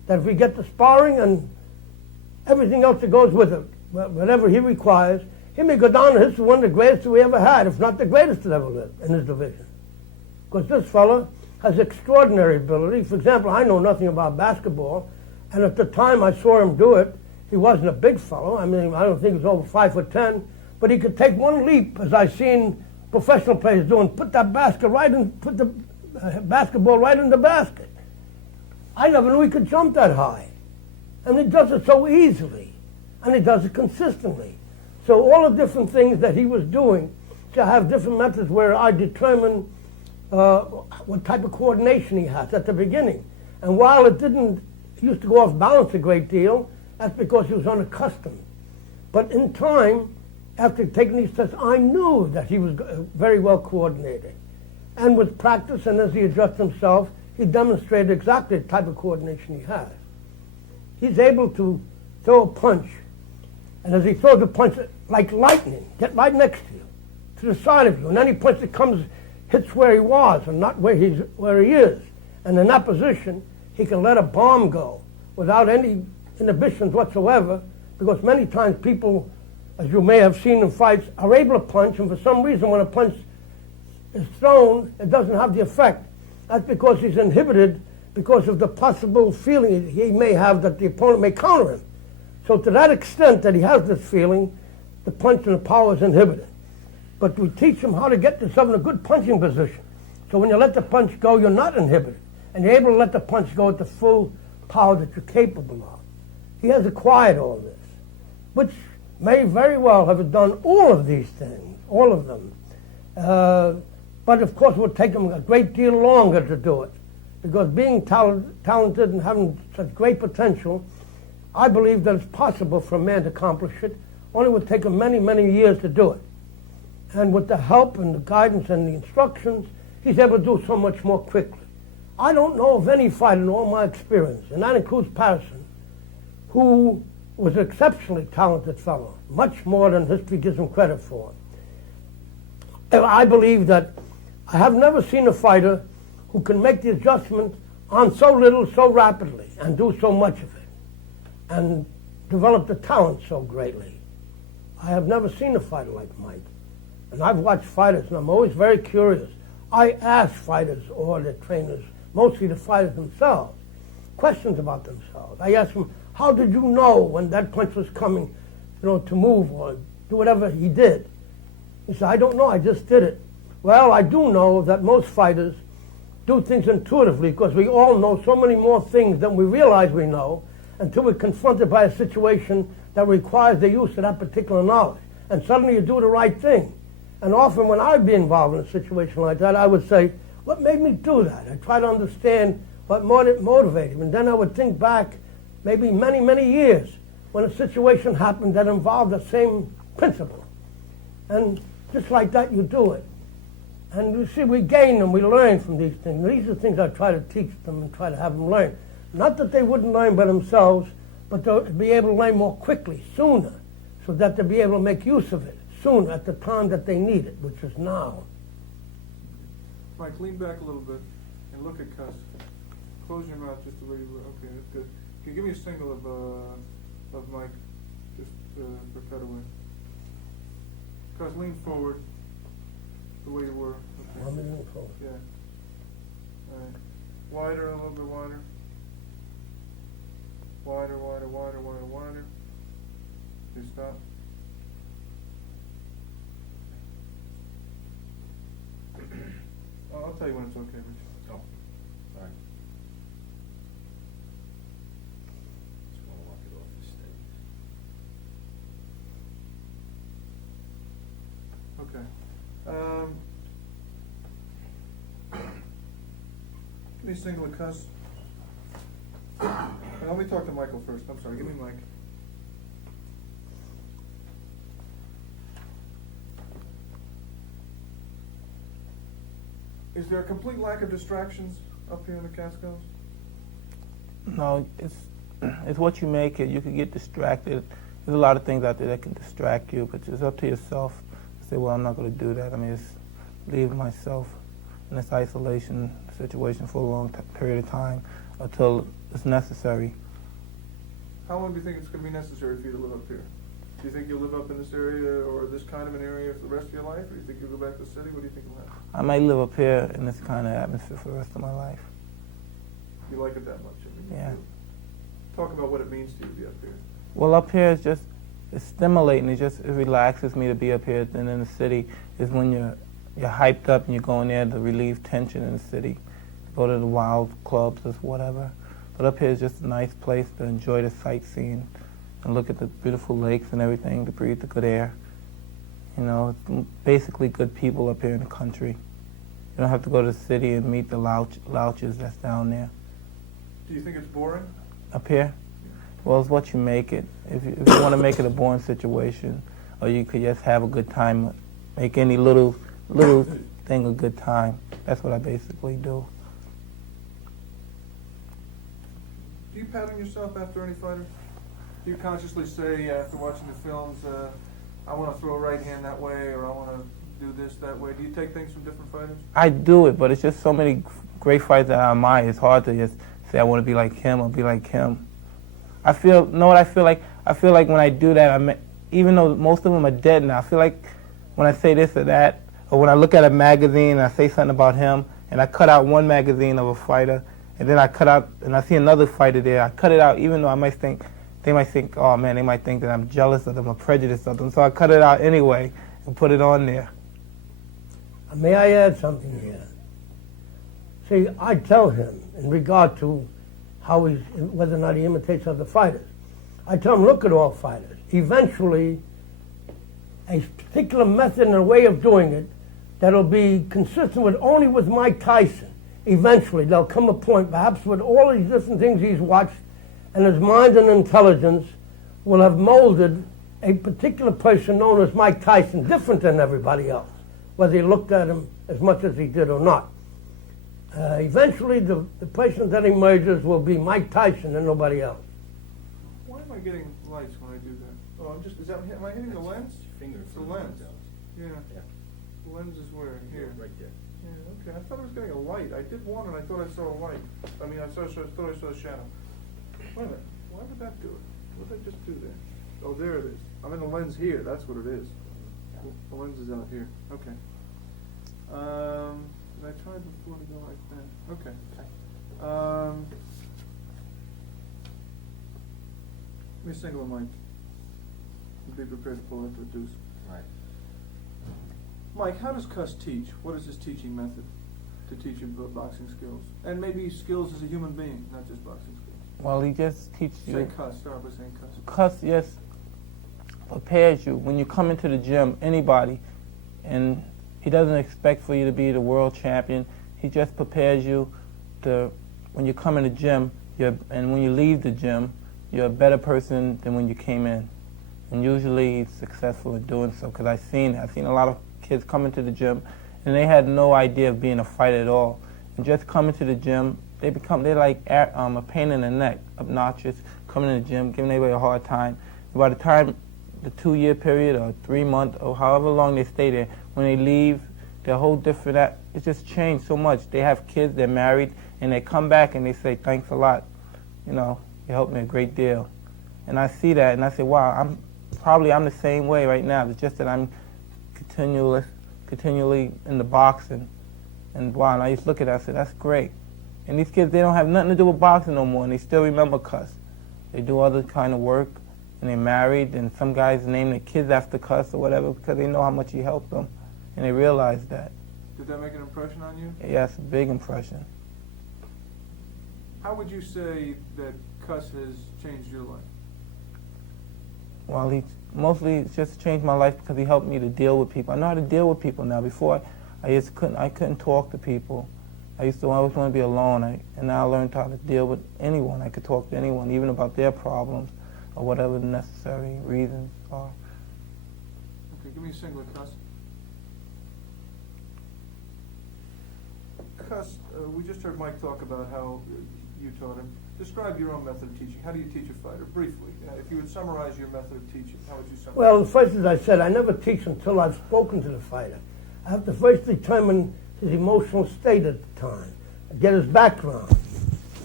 that if we get the sparring and everything else that goes with it, whatever he requires, he may go down as one of the greatest we ever had, if not the greatest that ever lived in his division. Because this fella has extraordinary ability. For example, I know nothing about basketball, and at the time I saw him do it, he wasn't a big fellow. I mean, I don't think he was over 5'10", but he could take one leap, as I've seen professional players do, and put that put the basketball right in the basket. I never knew he could jump that high. And he does it so easily. And he does it consistently. So all the different things that he was doing, to have different methods where I determine what type of coordination he has at the beginning. And while it used to go off balance a great deal, that's because he was unaccustomed. But in time, after taking these tests, I knew that he was very well coordinated. And with practice and as he adjusts himself, he demonstrated exactly the type of coordination he has. He's able to throw a punch, and as he throws a punch, like lightning, get right next to you, to the side of you, and any punch that comes hits where he was and not where he is. And in that position, he can let a bomb go without any inhibitions whatsoever, because many times people, as you may have seen in fights, are able to punch, and for some reason when a punch is thrown, it doesn't have the effect. That's because he's inhibited because of the possible feeling he may have that the opponent may counter him. So to that extent that he has this feeling, the punch and the power is inhibited. But we teach him how to get yourself in a good punching position. So when you let the punch go, you're not inhibited. And you're able to let the punch go at the full power that you're capable of. He has acquired all this, which may very well have done all of these things, all of them. But of course it would take him a great deal longer to do it. Because being talented and having such great potential, I believe that it's possible for a man to accomplish it. Only would take him many, many years to do it. And with the help and the guidance and the instructions, he's able to do so much more quickly. I don't know of any fighter in all my experience, and that includes Patterson, who was an exceptionally talented fellow, much more than history gives him credit for. I believe that I have never seen a fighter who can make the adjustment on so little, so rapidly, and do so much of it, and develop the talent so greatly. I have never seen a fighter like Mike. And I've watched fighters, and I'm always very curious. I ask fighters or their trainers, mostly the fighters themselves, questions about themselves. I ask them, how did you know when that punch was coming, to move or do whatever he did? He said, I don't know, I just did it. Well, I do know that most fighters do things intuitively because we all know so many more things than we realize we know until we're confronted by a situation that requires the use of that particular knowledge. And suddenly you do the right thing. And often when I'd be involved in a situation like that, I would say, what made me do that? I try to understand what motivated him. And then I would think back maybe many, many years when a situation happened that involved the same principle. And just like that, you do it. And you see, we gain and we learn from these things. These are things I try to teach them and try to have them learn. Not that they wouldn't learn by themselves, but to be able to learn more quickly, sooner, so that they'll be able to make use of it soon at the time that they need it, which is now. Mike, lean back a little bit and look at Cus. Close your mouth just the way you were. Okay, that's good. Can you give me a single of Mike, just for cutaway? Cus, lean forward the way you were. Okay. I'm leaning forward. Yeah. All right. Wider, a little bit wider. Wider, wider, wider, wider, wider. Okay, stop. I'll tell you when it's okay, Rich. Oh, sorry. Just want to walk it off the steady. Okay. Give me a single of Cus. Let me talk to Michael first. I'm sorry. Give me Mike. Is there a complete lack of distractions up here in the Catskills? No, it's what you make it. You can get distracted. There's a lot of things out there that can distract you, but it's up to yourself to say, well, I'm not going to do that. I mean, it's leave myself in this isolation situation for a long period of time. until it's necessary. How long do you think it's going to be necessary for you to live up here? Do you think you'll live up in this area or this kind of an area for the rest of your life, or do you think you'll go back to the city? What do you think will happen? I might live up here in this kind of atmosphere for the rest of my life. You like it that much? I mean, Yeah. Talk about what it means to you to be up here. Well, up here is just, it's stimulating. It relaxes me to be up here. And in the city is when you're hyped up and you're going there to relieve tension in the city. Go to the wild clubs or whatever. But up here is just a nice place to enjoy the sightseeing and look at the beautiful lakes and everything, to breathe the good air. You know, it's basically good people up here in the country. You don't have to go to the city and meet the louches that's down there. Do you think it's boring? Up here? Well, it's what you make it. If you want to make it a boring situation, or you could just have a good time, make any little thing a good time. That's what I basically do. Do you pat on yourself after any fighter? Do you consciously say after watching the films, I want to throw a right hand that way, or I want to do this that way? Do you take things from different fighters? I do it, but it's just so many great fights that I admire. It's hard to just say I want to be like him or be like him. I feel like when I do that, even though most of them are dead now, I feel like when I say this or that, or when I look at a magazine and I say something about him, and I cut out one magazine of a fighter, and then I cut out, and I see another fighter there, I cut it out, even though they might think, oh man, they might think that I'm jealous of them or prejudiced of them, so I cut it out anyway and put it on there. May I add something here? See, I tell him in regard to whether or not he imitates other fighters. I tell him, look at all fighters. Eventually, a particular method and a way of doing it that'll be consistent only with Mike Tyson. Eventually, there'll come a point, perhaps with all these different things he's watched, and his mind and intelligence will have molded a particular person known as Mike Tyson, different than everybody else, whether he looked at him as much as he did or not. Eventually, the person that emerges will be Mike Tyson and nobody else. Why am I getting lights when I do that? Oh, am I hitting the lens? Finger. It's the lens. Yeah. Yeah. The lens is where? Here. Right there. Yeah, okay. I thought I was getting a light. I did one and I thought I saw a light. I mean, I thought I saw a shadow. Wait a minute. Why did that do it? What did I just do there? Oh, there it is. I'm in the lens here. That's what it is. The lens is out here. Okay. Did I try before to go like that? Okay. Let me single a mic. Be prepared to pull into a deuce. Right. Mike, how does Cus teach? What is his teaching method to teach him boxing skills? And maybe skills as a human being, not just boxing skills. Well, he just teaches you. Say Cus. Start by saying Cus. Cus, yes, prepares you. When you come into the gym, anybody, and he doesn't expect for you to be the world champion. He just prepares you to, when you come in the gym, and when you leave the gym, you're a better person than when you came in. And usually he's successful in doing so, because I've seen a lot of kids come into the gym and they had no idea of being a fighter at all. And just coming to the gym, they're like a pain in the neck, obnoxious, coming in the gym, giving everybody a hard time. And by the time the 2-year period or 3 month or however long they stay there, when they leave, they're a whole different, it's just changed so much. They have kids, they're married, and they come back and they say, thanks a lot. You know, you helped me a great deal. And I see that and I say, wow, I'm the same way right now. It's just that I'm continually in the boxing. And wow, and I used to look at it, I said, that's great. And these kids, they don't have nothing to do with boxing no more, and they still remember Cus. They do other kind of work, and they're married, and some guys name their kids after Cus or whatever because they know how much he helped them, and they realize that. Did that make an impression on you? Yes, a big impression. How would you say that Cus has changed your life? Well, mostly it's just changed my life because he helped me to deal with people. I know how to deal with people now. Before, I couldn't talk to people. I always want to be alone, and now I learned how to deal with anyone. I could talk to anyone, even about their problems or whatever the necessary reasons are. Okay, give me a single, Cus. Cus, we just heard Mike talk about how you taught him. Describe your own method of teaching. How do you teach a fighter, briefly? If you would summarize your method of teaching, how would you summarize? Well, first, as I said, I never teach until I've spoken to the fighter. I have to first determine his emotional state at the time, get his background.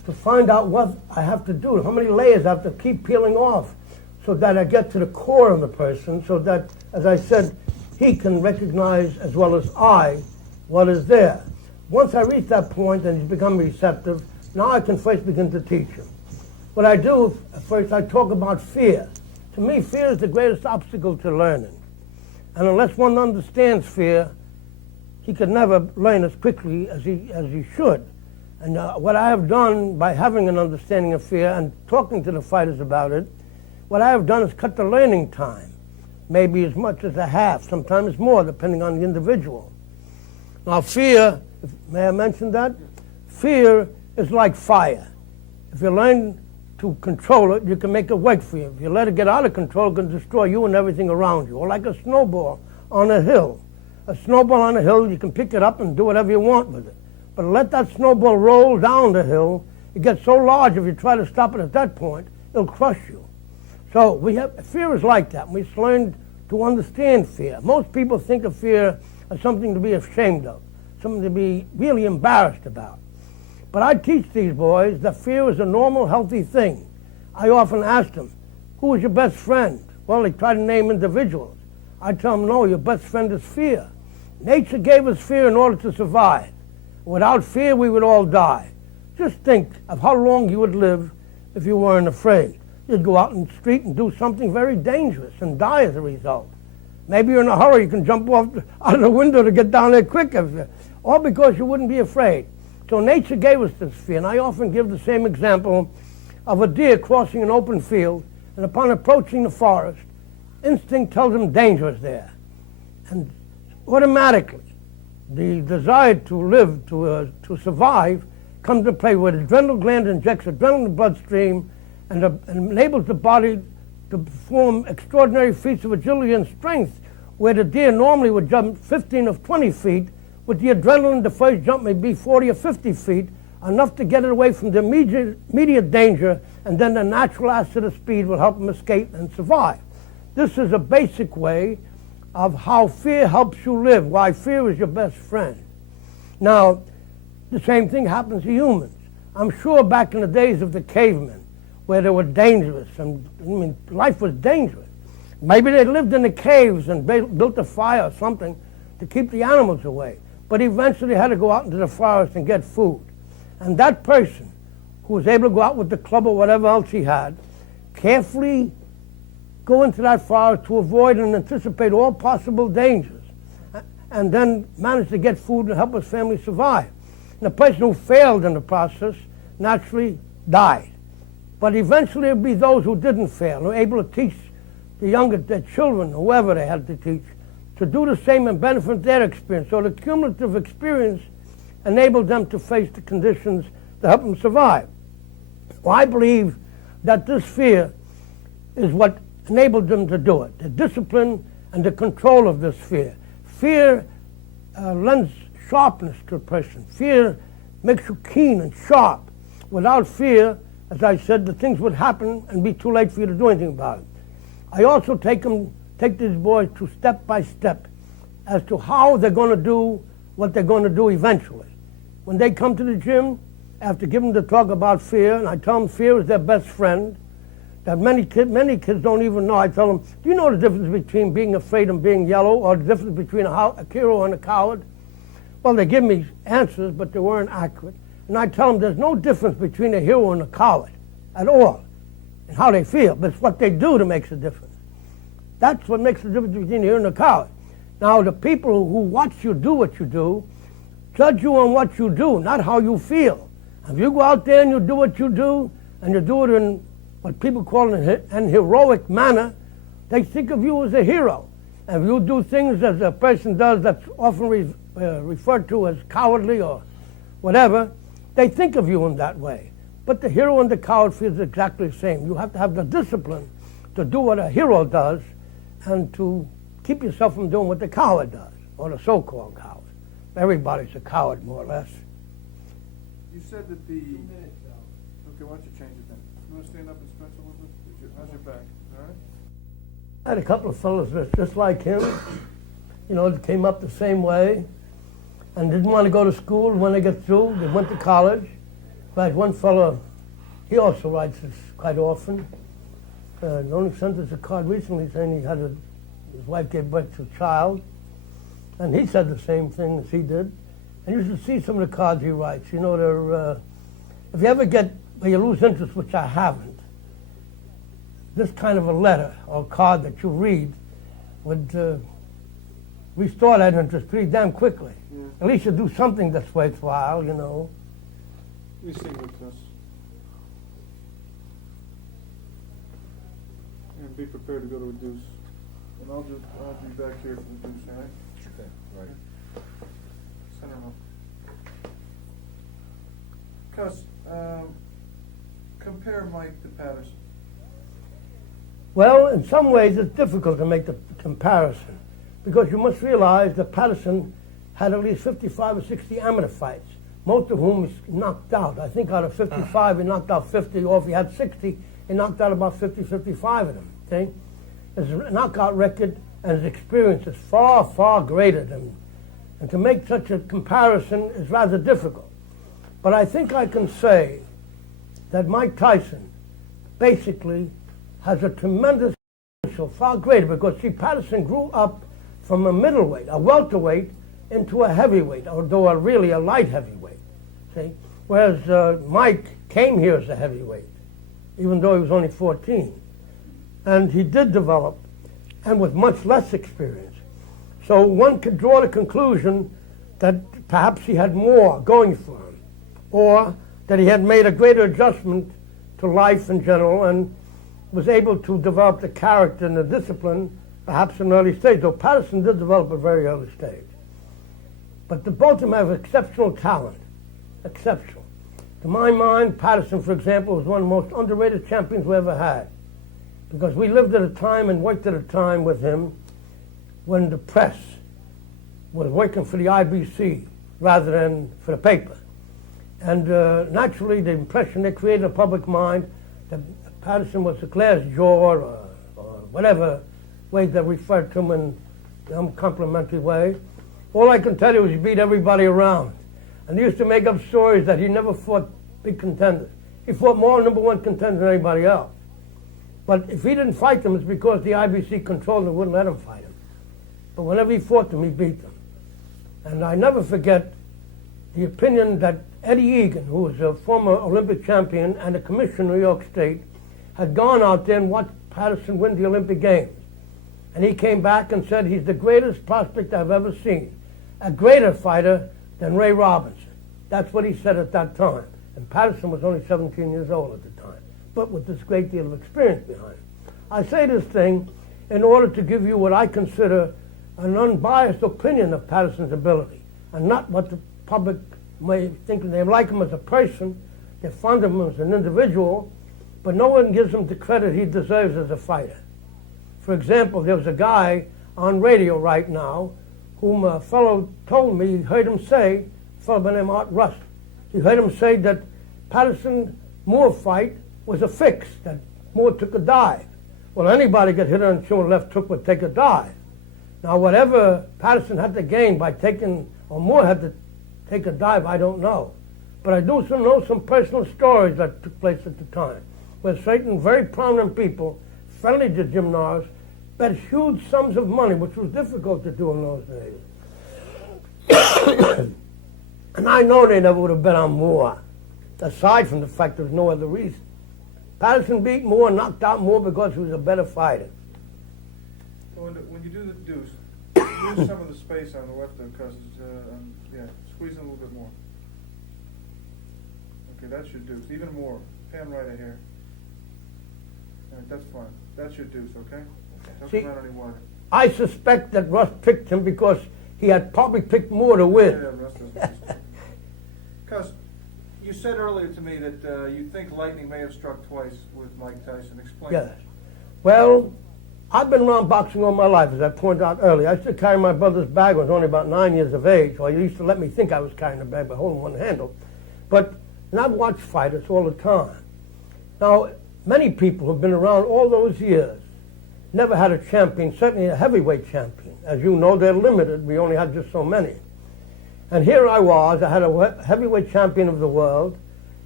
to find out what I have to do, how many layers I have to keep peeling off so that I get to the core of the person, so that, as I said, he can recognize as well as I what is there. Once I reach that point and he's become receptive, now I can first begin to teach him. What I do, first I talk about fear. To me, fear is the greatest obstacle to learning. And unless one understands fear, he could never learn as quickly as he should. And what I have done by having an understanding of fear and talking to the fighters about it, what I have done is cut the learning time, maybe as much as a half, sometimes more, depending on the individual. Now fear, may I mention that? Fear is like fire. If you learn to control it, you can make it work for you. If you let it get out of control, it can destroy you and everything around you. Or like a snowball on a hill. A snowball on a hill, you can pick it up and do whatever you want with it. But let that snowball roll down the hill, it gets so large if you try to stop it at that point, it'll crush you. So fear is like that. We've learned to understand fear. Most people think of fear as something to be ashamed of, something to be really embarrassed about. But I teach these boys that fear is a normal, healthy thing. I often ask them, who is your best friend? Well, they try to name individuals. I tell them, no, your best friend is fear. Nature gave us fear in order to survive. Without fear, we would all die. Just think of how long you would live if you weren't afraid. You'd go out in the street and do something very dangerous and die as a result. Maybe you're in a hurry, you can jump out of the window to get down there quicker, all because you wouldn't be afraid. So nature gave us this fear, and I often give the same example of a deer crossing an open field, and upon approaching the forest, instinct tells him danger is there. And automatically, the desire to live, to survive, comes into play where the adrenal gland injects adrenaline in the bloodstream and enables the body to perform extraordinary feats of agility and strength, where the deer normally would jump 15 or 20 feet. With the adrenaline, the first jump may be 40 or 50 feet, enough to get it away from the immediate danger, and then the natural asset of speed will help him escape and survive. This is a basic way of how fear helps you live, why fear is your best friend. Now, the same thing happens to humans. I'm sure back in the days of the cavemen, where they were dangerous, and life was dangerous. Maybe they lived in the caves and built a fire or something to keep the animals away. But eventually had to go out into the forest and get food. And that person who was able to go out with the club or whatever else he had, carefully go into that forest to avoid and anticipate all possible dangers, and then manage to get food and help his family survive. And the person who failed in the process naturally died. But eventually it would be those who didn't fail, who were able to teach their children, whoever they had to teach, to do the same and benefit their experience. So the cumulative experience enabled them to face the conditions to help them survive. Well, I believe that this fear is what enabled them to do it, the discipline and the control of this fear. Fear lends sharpness to a person. Fear makes you keen and sharp. Without fear, as I said, the things would happen and be too late for you to do anything about it. I also take these boys to step by step as to how they're going to do what they're going to do eventually. When they come to the gym, after giving them the talk about fear, and I tell them fear is their best friend, that many kids don't even know. I tell them, do you know the difference between being afraid and being yellow, or the difference between a hero and a coward? Well, they give me answers, but they weren't accurate. And I tell them there's no difference between a hero and a coward at all in how they feel, but it's what they do that makes a difference. That's what makes the difference between a hero and a coward. Now, the people who watch you do what you do judge you on what you do, not how you feel. If you go out there and you do what you do, and you do it in what people call an heroic manner, they think of you as a hero. And if you do things as a person does that's often referred to as cowardly or whatever, they think of you in that way. But the hero and the coward feels exactly the same. You have to have the discipline to do what a hero does and to keep yourself from doing what the coward does, or the so-called coward. Everybody's a coward, more or less. You said that the... 2 minutes, okay, why don't you change it then? You want to stand up and stretch a little bit? How's your back? All right? I had a couple of fellows just like him, that came up the same way and didn't want to go to school when they got through. They went to college. Right, one fellow, he also writes this quite often. He only sent us a card recently saying he had his wife gave birth to a child, and he said the same thing as he did. And you should see some of the cards he writes. You know, they're, if you ever get where you lose interest, which I haven't, this kind of a letter or card that you read would restore that interest pretty damn quickly. Yeah. At least you do something that's worthwhile, you know. Let me see with this. And be prepared to go to a deuce. And I'll be back here for the deuce, all right? Okay, right. Center home. Cus, compare Mike to Patterson. Well, in some ways it's difficult to make the comparison because you must realize that Patterson had at least 55 or 60 amateur fights, most of whom he knocked out. I think out of 55 he knocked out 50, or if he had 60, he knocked out about 50, 55 of them. Okay? His knockout record and his experience is far, far greater than, and to make such a comparison is rather difficult. But I think I can say that Mike Tyson basically has a tremendous potential, far greater, because see, Patterson grew up from a middleweight, a welterweight, into a heavyweight, although really a light heavyweight. See, whereas Mike came here as a heavyweight, even though he was only 14, and he did develop, and with much less experience. So one could draw the conclusion that perhaps he had more going for him, or that he had made a greater adjustment to life in general and was able to develop the character and the discipline perhaps in an early stage, though Patterson did develop at a very early stage. But the both of them have exceptional talent, exceptional. To my mind, Patterson, for example, was one of the most underrated champions we ever had, because we lived at a time and worked at a time with him when the press was working for the IBC rather than for the paper. And naturally, the impression they created in the public mind that Patterson was a glass jaw or whatever way they referred to him in some complimentary way. All I can tell you is he beat everybody around. And they used to make up stories that he never fought big contenders. He fought more number one contenders than anybody else. But if he didn't fight them, it's because the IBC controlled him and wouldn't let him fight him. But whenever he fought them, he beat them. And I never forget the opinion that Eddie Egan, who was a former Olympic champion and a commissioner in New York State, had gone out there and watched Patterson win the Olympic Games. And he came back and said he's the greatest prospect I've ever seen, a greater fighter than Ray Robinson. That's what he said at that time. And Patterson was only 17 years old at the time, but with this great deal of experience behind him. I say this thing in order to give you what I consider an unbiased opinion of Patterson's ability, and not what the public may think. They like him as a person, they're fond of him as an individual, but no one gives him the credit he deserves as a fighter. For example, there was a guy on radio right now whom a fellow told me, he heard him say, a fellow by the name of Art Rust, he heard him say that Patterson-Moore fight was a fix, that Moore took a dive. Well, anybody get hit on the shoulder left hook would take a dive. Now, whatever Patterson had to gain by taking, or Moore had to take a dive, I don't know. But I do know some personal stories that took place at the time, where certain very prominent people, friendly to Jim Norris, bet huge sums of money, which was difficult to do in those days. And I know they never would have bet on Moore, aside from the fact there's no other reason. Patterson beat Moore, knocked out Moore because he was a better fighter. When you do the deuce, use some of the space on the left there, because yeah, squeeze it a little bit more. Okay, that's your deuce. Even more. Pan right a hair. All right, that's fine. That's your deuce, okay? Don't See, come out any wider. I suspect that Russ picked him because he had probably picked Moore to win. Yeah, Russ doesn't. Cus, you said earlier to me that you think lightning may have struck twice with Mike Tyson. Explain. Yes. Well, I've been around boxing all my life, as I pointed out earlier. I used to carry my brother's bag when I was only about 9 years of age, or he used to let me think I was carrying the bag by holding one handle. And I've watched fighters all the time. Now, many people who've been around all those years never had a champion, certainly a heavyweight champion. As you know, they're limited. We only had just so many. And here I was. I had a heavyweight champion of the world,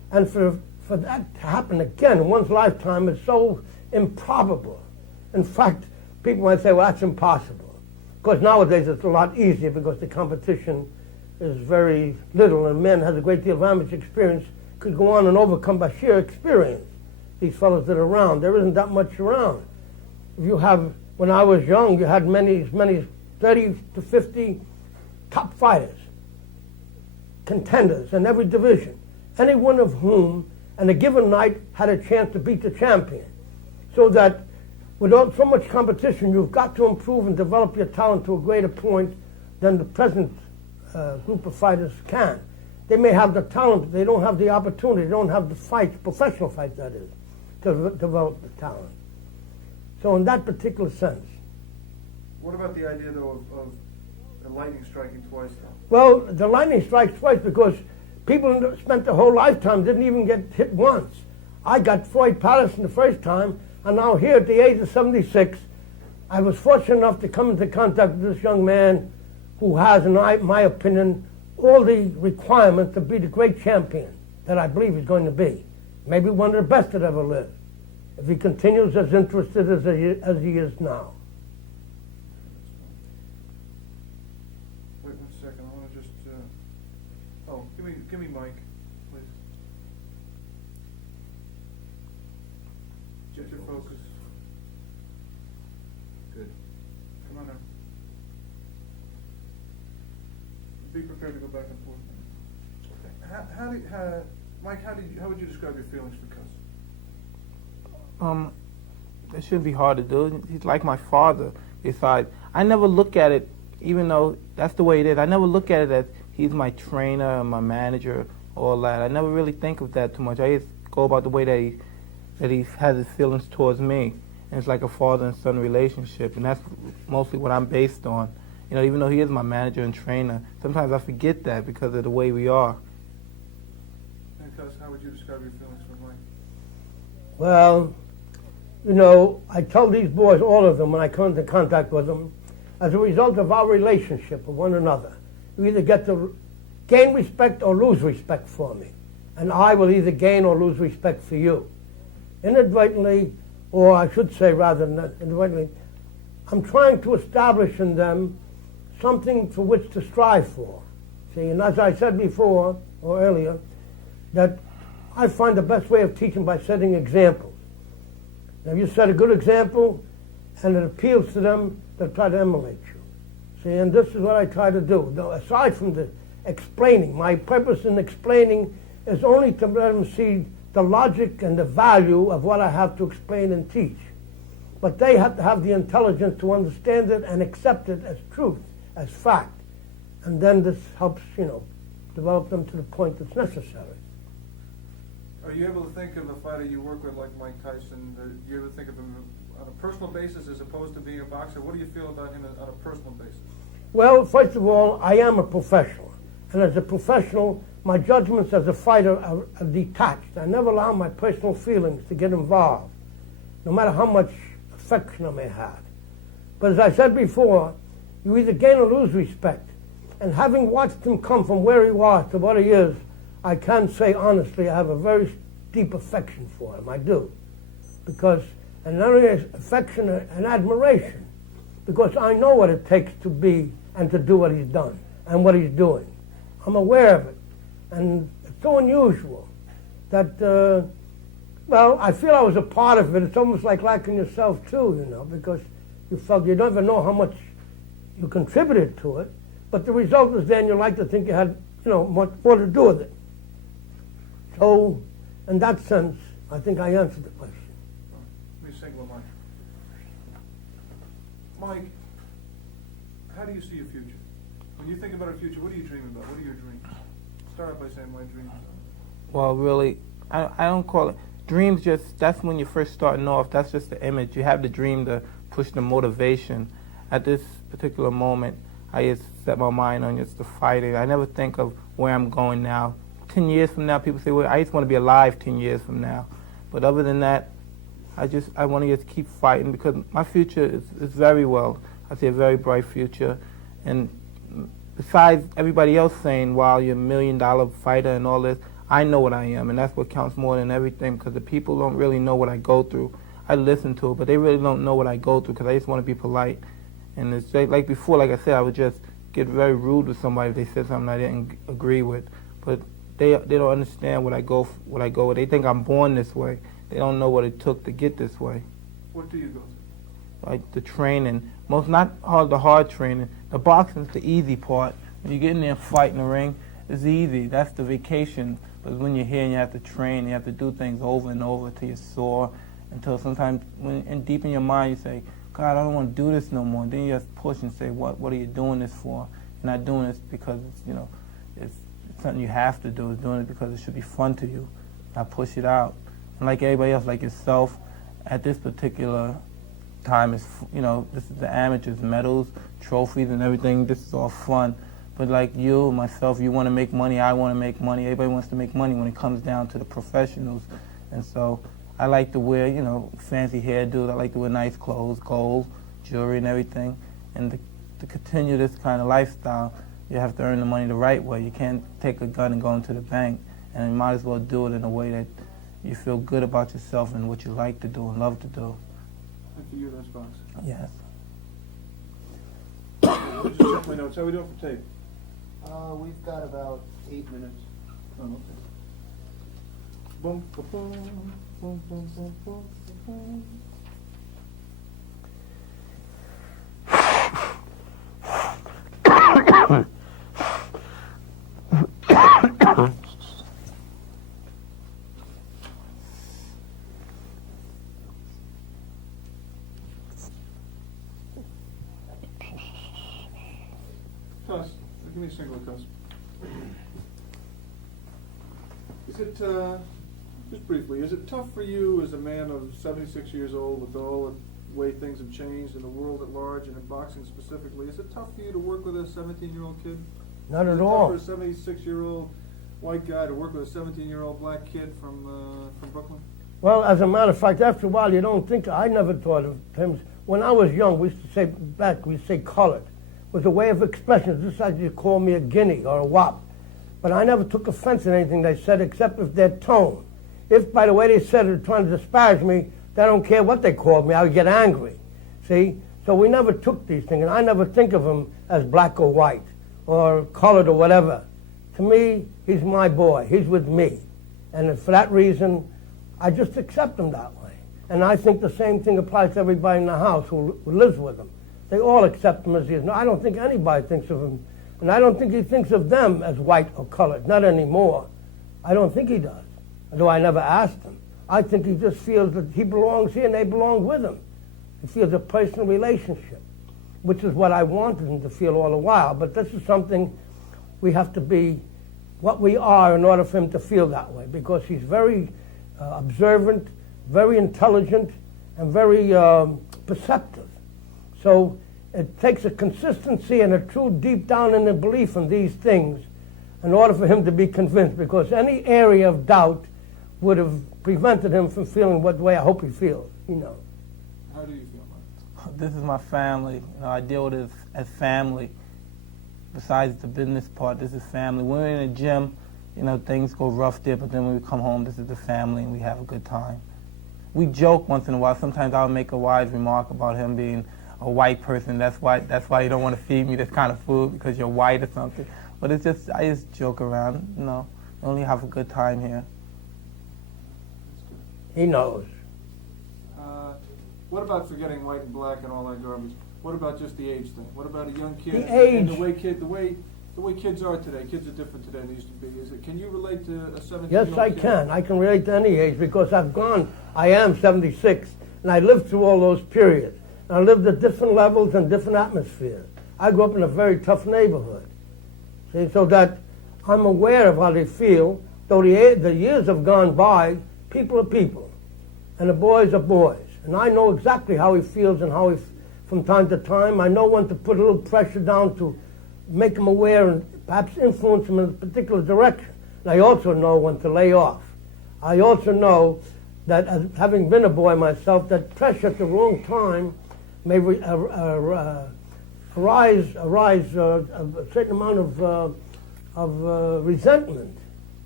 And for that to happen again in one's lifetime is so improbable. In fact, people might say, well, that's impossible. Of course, nowadays it's a lot easier because the competition is very little, and men has a great deal of amateur experience, could go on and overcome by sheer experience these fellows that are around. There isn't that much around. If you have, when I was young, you had as many as 30 to 50 top fighters, contenders in every division, any one of whom, on a given night, had a chance to beat the champion. So that without so much competition, you've got to improve and develop your talent to a greater point than the present group of fighters can. They may have the talent, but they don't have the opportunity, they don't have the fights, professional fights that is, to develop the talent. So in that particular sense. What about the idea, though, of the lightning striking twice, though? Well, the lightning strikes twice because people spent their whole lifetime, didn't even get hit once. I got Floyd Patterson the first time, and now here at the age of 76, I was fortunate enough to come into contact with this young man who has, in my opinion, all the requirements to be the great champion that I believe he's going to be. Maybe one of the best that ever lived, if he continues as interested as he is now. Wait 1 second, I want to just, give me Mike, please. Get your focus. Good. Come on now. Be prepared to go back and forth. Mike, how would you describe your feelings for Cus? It shouldn't be hard to do. He's like my father. I never look at it, even though that's the way it is, I never look at it as he's my trainer and my manager, all that. I never really think of that too much. I just go about the way that he has his feelings towards me. And it's like a father and son relationship, and that's mostly what I'm based on. You know, even though he is my manager and trainer, sometimes I forget that because of the way we are. And Cus, how would you describe your feelings for Mike? Well, you know, I tell these boys, all of them, when I come into contact with them, as a result of our relationship with one another, you either get to gain respect or lose respect for me. And I will either gain or lose respect for you. Inadvertently, or I should say rather than inadvertently, I'm trying to establish in them something for which to strive for. See, and as I said before, or earlier, that I find the best way of teaching by setting examples. Now, you set a good example, and it appeals to them, they'll try to emulate you. See, and this is what I try to do. Now, aside from the explaining, my purpose in explaining is only to let them see the logic and the value of what I have to explain and teach. But they have to have the intelligence to understand it and accept it as truth, as fact. And then this helps, you know, develop them to the point that's necessary. Are you able to think of a fighter you work with like Mike Tyson? Do you ever think of him on a personal basis as opposed to being a boxer? What do you feel about him on a personal basis? Well, first of all, I am a professional. And as a professional, my judgments as a fighter are detached. I never allow my personal feelings to get involved, no matter how much affection I may have. But as I said before, you either gain or lose respect. And having watched him come from where he was to what he is, I can say honestly I have a very deep affection for him. I do. Because, and not only affection and admiration, because I know what it takes to be and to do what he's done and what he's doing. I'm aware of it. And it's so unusual that, well, I feel I was a part of it. It's almost like liking yourself too, you know, because you felt you don't even know how much you contributed to it, but the result is then you like to think you had, you know, much more to do with it. So, in that sense, I think I answered the question. Let me single Mike. Mike, how do you see your future? When you think about a future, what do you dream about? What are your dreams? Start out by saying my dreams. Well, really, I don't call it dreams. Just that's when you're first starting off. That's just the image. You have the dream to push the motivation. At this particular moment, I just set my mind on just the fighting. I never think of where I'm going now. 10 years from now, people say, well, I just want to be alive 10 years from now. But other than that, I want to just keep fighting because my future is very well. I see a very bright future. And besides everybody else saying, wow, you're $1 million fighter and all this, I know what I am, and that's what counts more than everything, because the people don't really know what I go through. I listen to it, but they really don't know what I go through, because I just want to be polite. And it's like before, like I said, I would just get very rude with somebody if they said something I didn't agree with. But they don't understand what I go with. They think I'm born this way. They don't know what it took to get this way. What do you go through? Like the training, not the hard training. The boxing's the easy part. When you get in there and fight in the ring, it's easy. That's the vacation. But when you're here and you have to train, you have to do things over and over till you're sore, until sometimes, deep in your mind, you say, God, I don't want to do this no more. And then you just push and say, what are you doing this for? You're not doing this because it's something you have to do. It's doing it because it should be fun to you. I push it out. And like everybody else, like yourself, at this particular time, this is the amateurs, medals, trophies, and everything. This is all fun. But like you, myself, you want to make money, I want to make money. Everybody wants to make money when it comes down to the professionals. And so I like to wear, fancy hairdos. I like to wear nice clothes, gold, jewelry, and everything. And to continue this kind of lifestyle, you have to earn the money the right way. You can't take a gun and go into the bank. And you might as well do it in a way that you feel good about yourself and what you like to do and love to do. And for you, that's boxing. Yes. Let me just check my notes. How are we doing for tape? We've got about 8 minutes. Oh, okay. Boom, boom, boom, boom, boom, boom, boom, boom. Cus, give me a single, Cus. Is it, just briefly, is it tough for you as a man of 76 years old with all the way things have changed in the world at large and in boxing specifically, is it tough for you to work with a 17-year-old kid? Not Is at it all. tough for a 76-year-old white guy to work with a 17-year-old black kid from Brooklyn? Well, as a matter of fact, after a while, you don't think, I never thought of him. When I was young, we used to say, we'd say colored. It was a way of expression, just like you call me a guinea or a wop. But I never took offense in anything they said, except if their tone. If, by the way they said it, trying to disparage me, they don't care what they called me, I would get angry. See? So we never took these things, and I never think of him as black or white, or colored or whatever. To me, he's my boy. He's with me. And for that reason, I just accept him that way. And I think the same thing applies to everybody in the house who lives with him. They all accept him as he is. No, I don't think anybody thinks of him, and I don't think he thinks of them as white or colored, not anymore. I don't think he does, although I never asked him. I think he just feels that he belongs here and they belong with him. He feels a personal relationship, which is what I wanted him to feel all the while. But this is something we have to be what we are in order for him to feel that way, because he's very observant, very intelligent, and very perceptive. So it takes a consistency and a true deep down in the belief in these things in order for him to be convinced, because any area of doubt would have prevented him from feeling what way I hope he feels, How do you feel, Mike? This is my family. I deal with it as family. Besides the business part, this is family. When we're in the gym, things go rough there, but then when we come home, this is the family, and we have a good time. We joke once in a while. Sometimes I'll make a wise remark about him being a white person. That's why you don't want to feed me this kind of food, because you're white or something. But I just joke around. We only have a good time here. He knows. What about forgetting white and black and all that garbage? What about just the age thing? What about a young kid? The age. And the way kids are today. Kids are different today than they used to be. Can you relate to a 17-year-old Yes, I kid? can. I can relate to any age, because I am 76, and I lived through all those periods. And I lived at different levels and different atmospheres. I grew up in a very tough neighborhood. See, so that I'm aware of how they feel. Though the years have gone by, people are people, and the boys are boys. And I know exactly how he feels and how from time to time, I know when to put a little pressure down to make him aware and perhaps influence him in a particular direction. And I also know when to lay off. I also know that, as having been a boy myself, that pressure at the wrong time may arise a certain amount of resentment.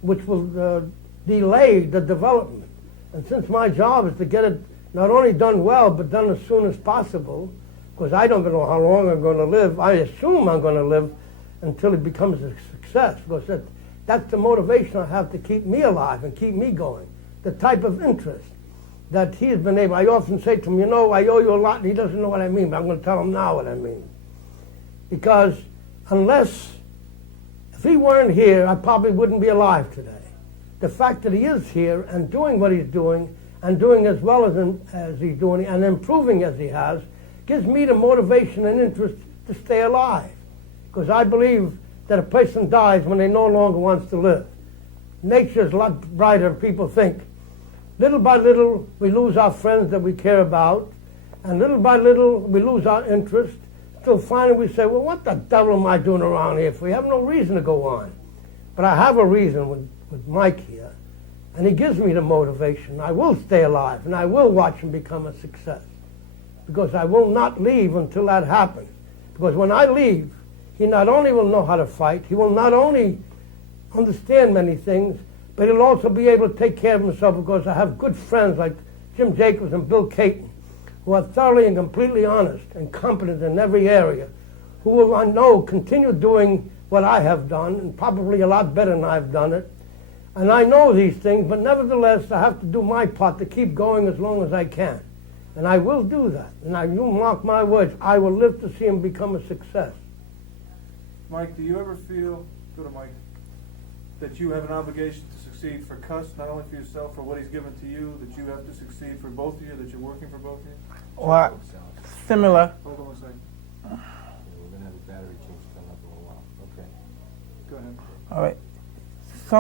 which will delay the development. And since my job is to get it not only done well, but done as soon as possible, because I don't know how long I'm going to live. I assume I'm going to live until it becomes a success, because that's the motivation I have to keep me alive and keep me going. The type of interest that he has been able. I often say to him, you know, I owe you a lot, and he doesn't know what I mean, but I'm going to tell him now what I mean. Because if he weren't here, I probably wouldn't be alive today. The fact that he is here and doing what he's doing, and doing as well as he's doing, and improving as he has, gives me the motivation and interest to stay alive. Because I believe that a person dies when they no longer wants to live. Nature's a lot brighter than people think. Little by little, we lose our friends that we care about, and little by little, we lose our interest, till finally we say, well, what the devil am I doing around here if we have no reason to go on? But I have a reason with Mike here, and he gives me the motivation. I will stay alive, and I will watch him become a success, because I will not leave until that happens. Because when I leave, he not only will know how to fight, he will not only understand many things, but he'll also be able to take care of himself, because I have good friends like Jim Jacobs and Bill Caton, who are thoroughly and completely honest and competent in every area, who will, I know, continue doing what I have done, and probably a lot better than I've done it. And I know these things, but nevertheless, I have to do my part to keep going as long as I can. And I will do that. And you mark my words, I will live to see him become a success. Mike, do you ever feel, go to Mike, that you have an obligation to succeed for Cus, not only for yourself, for what he's given to you, that you have to succeed for both of you, that you're working for both of you? Well, similar. Hold on one second. We're gonna have a battery change coming up in a while. Okay. Go ahead. All right.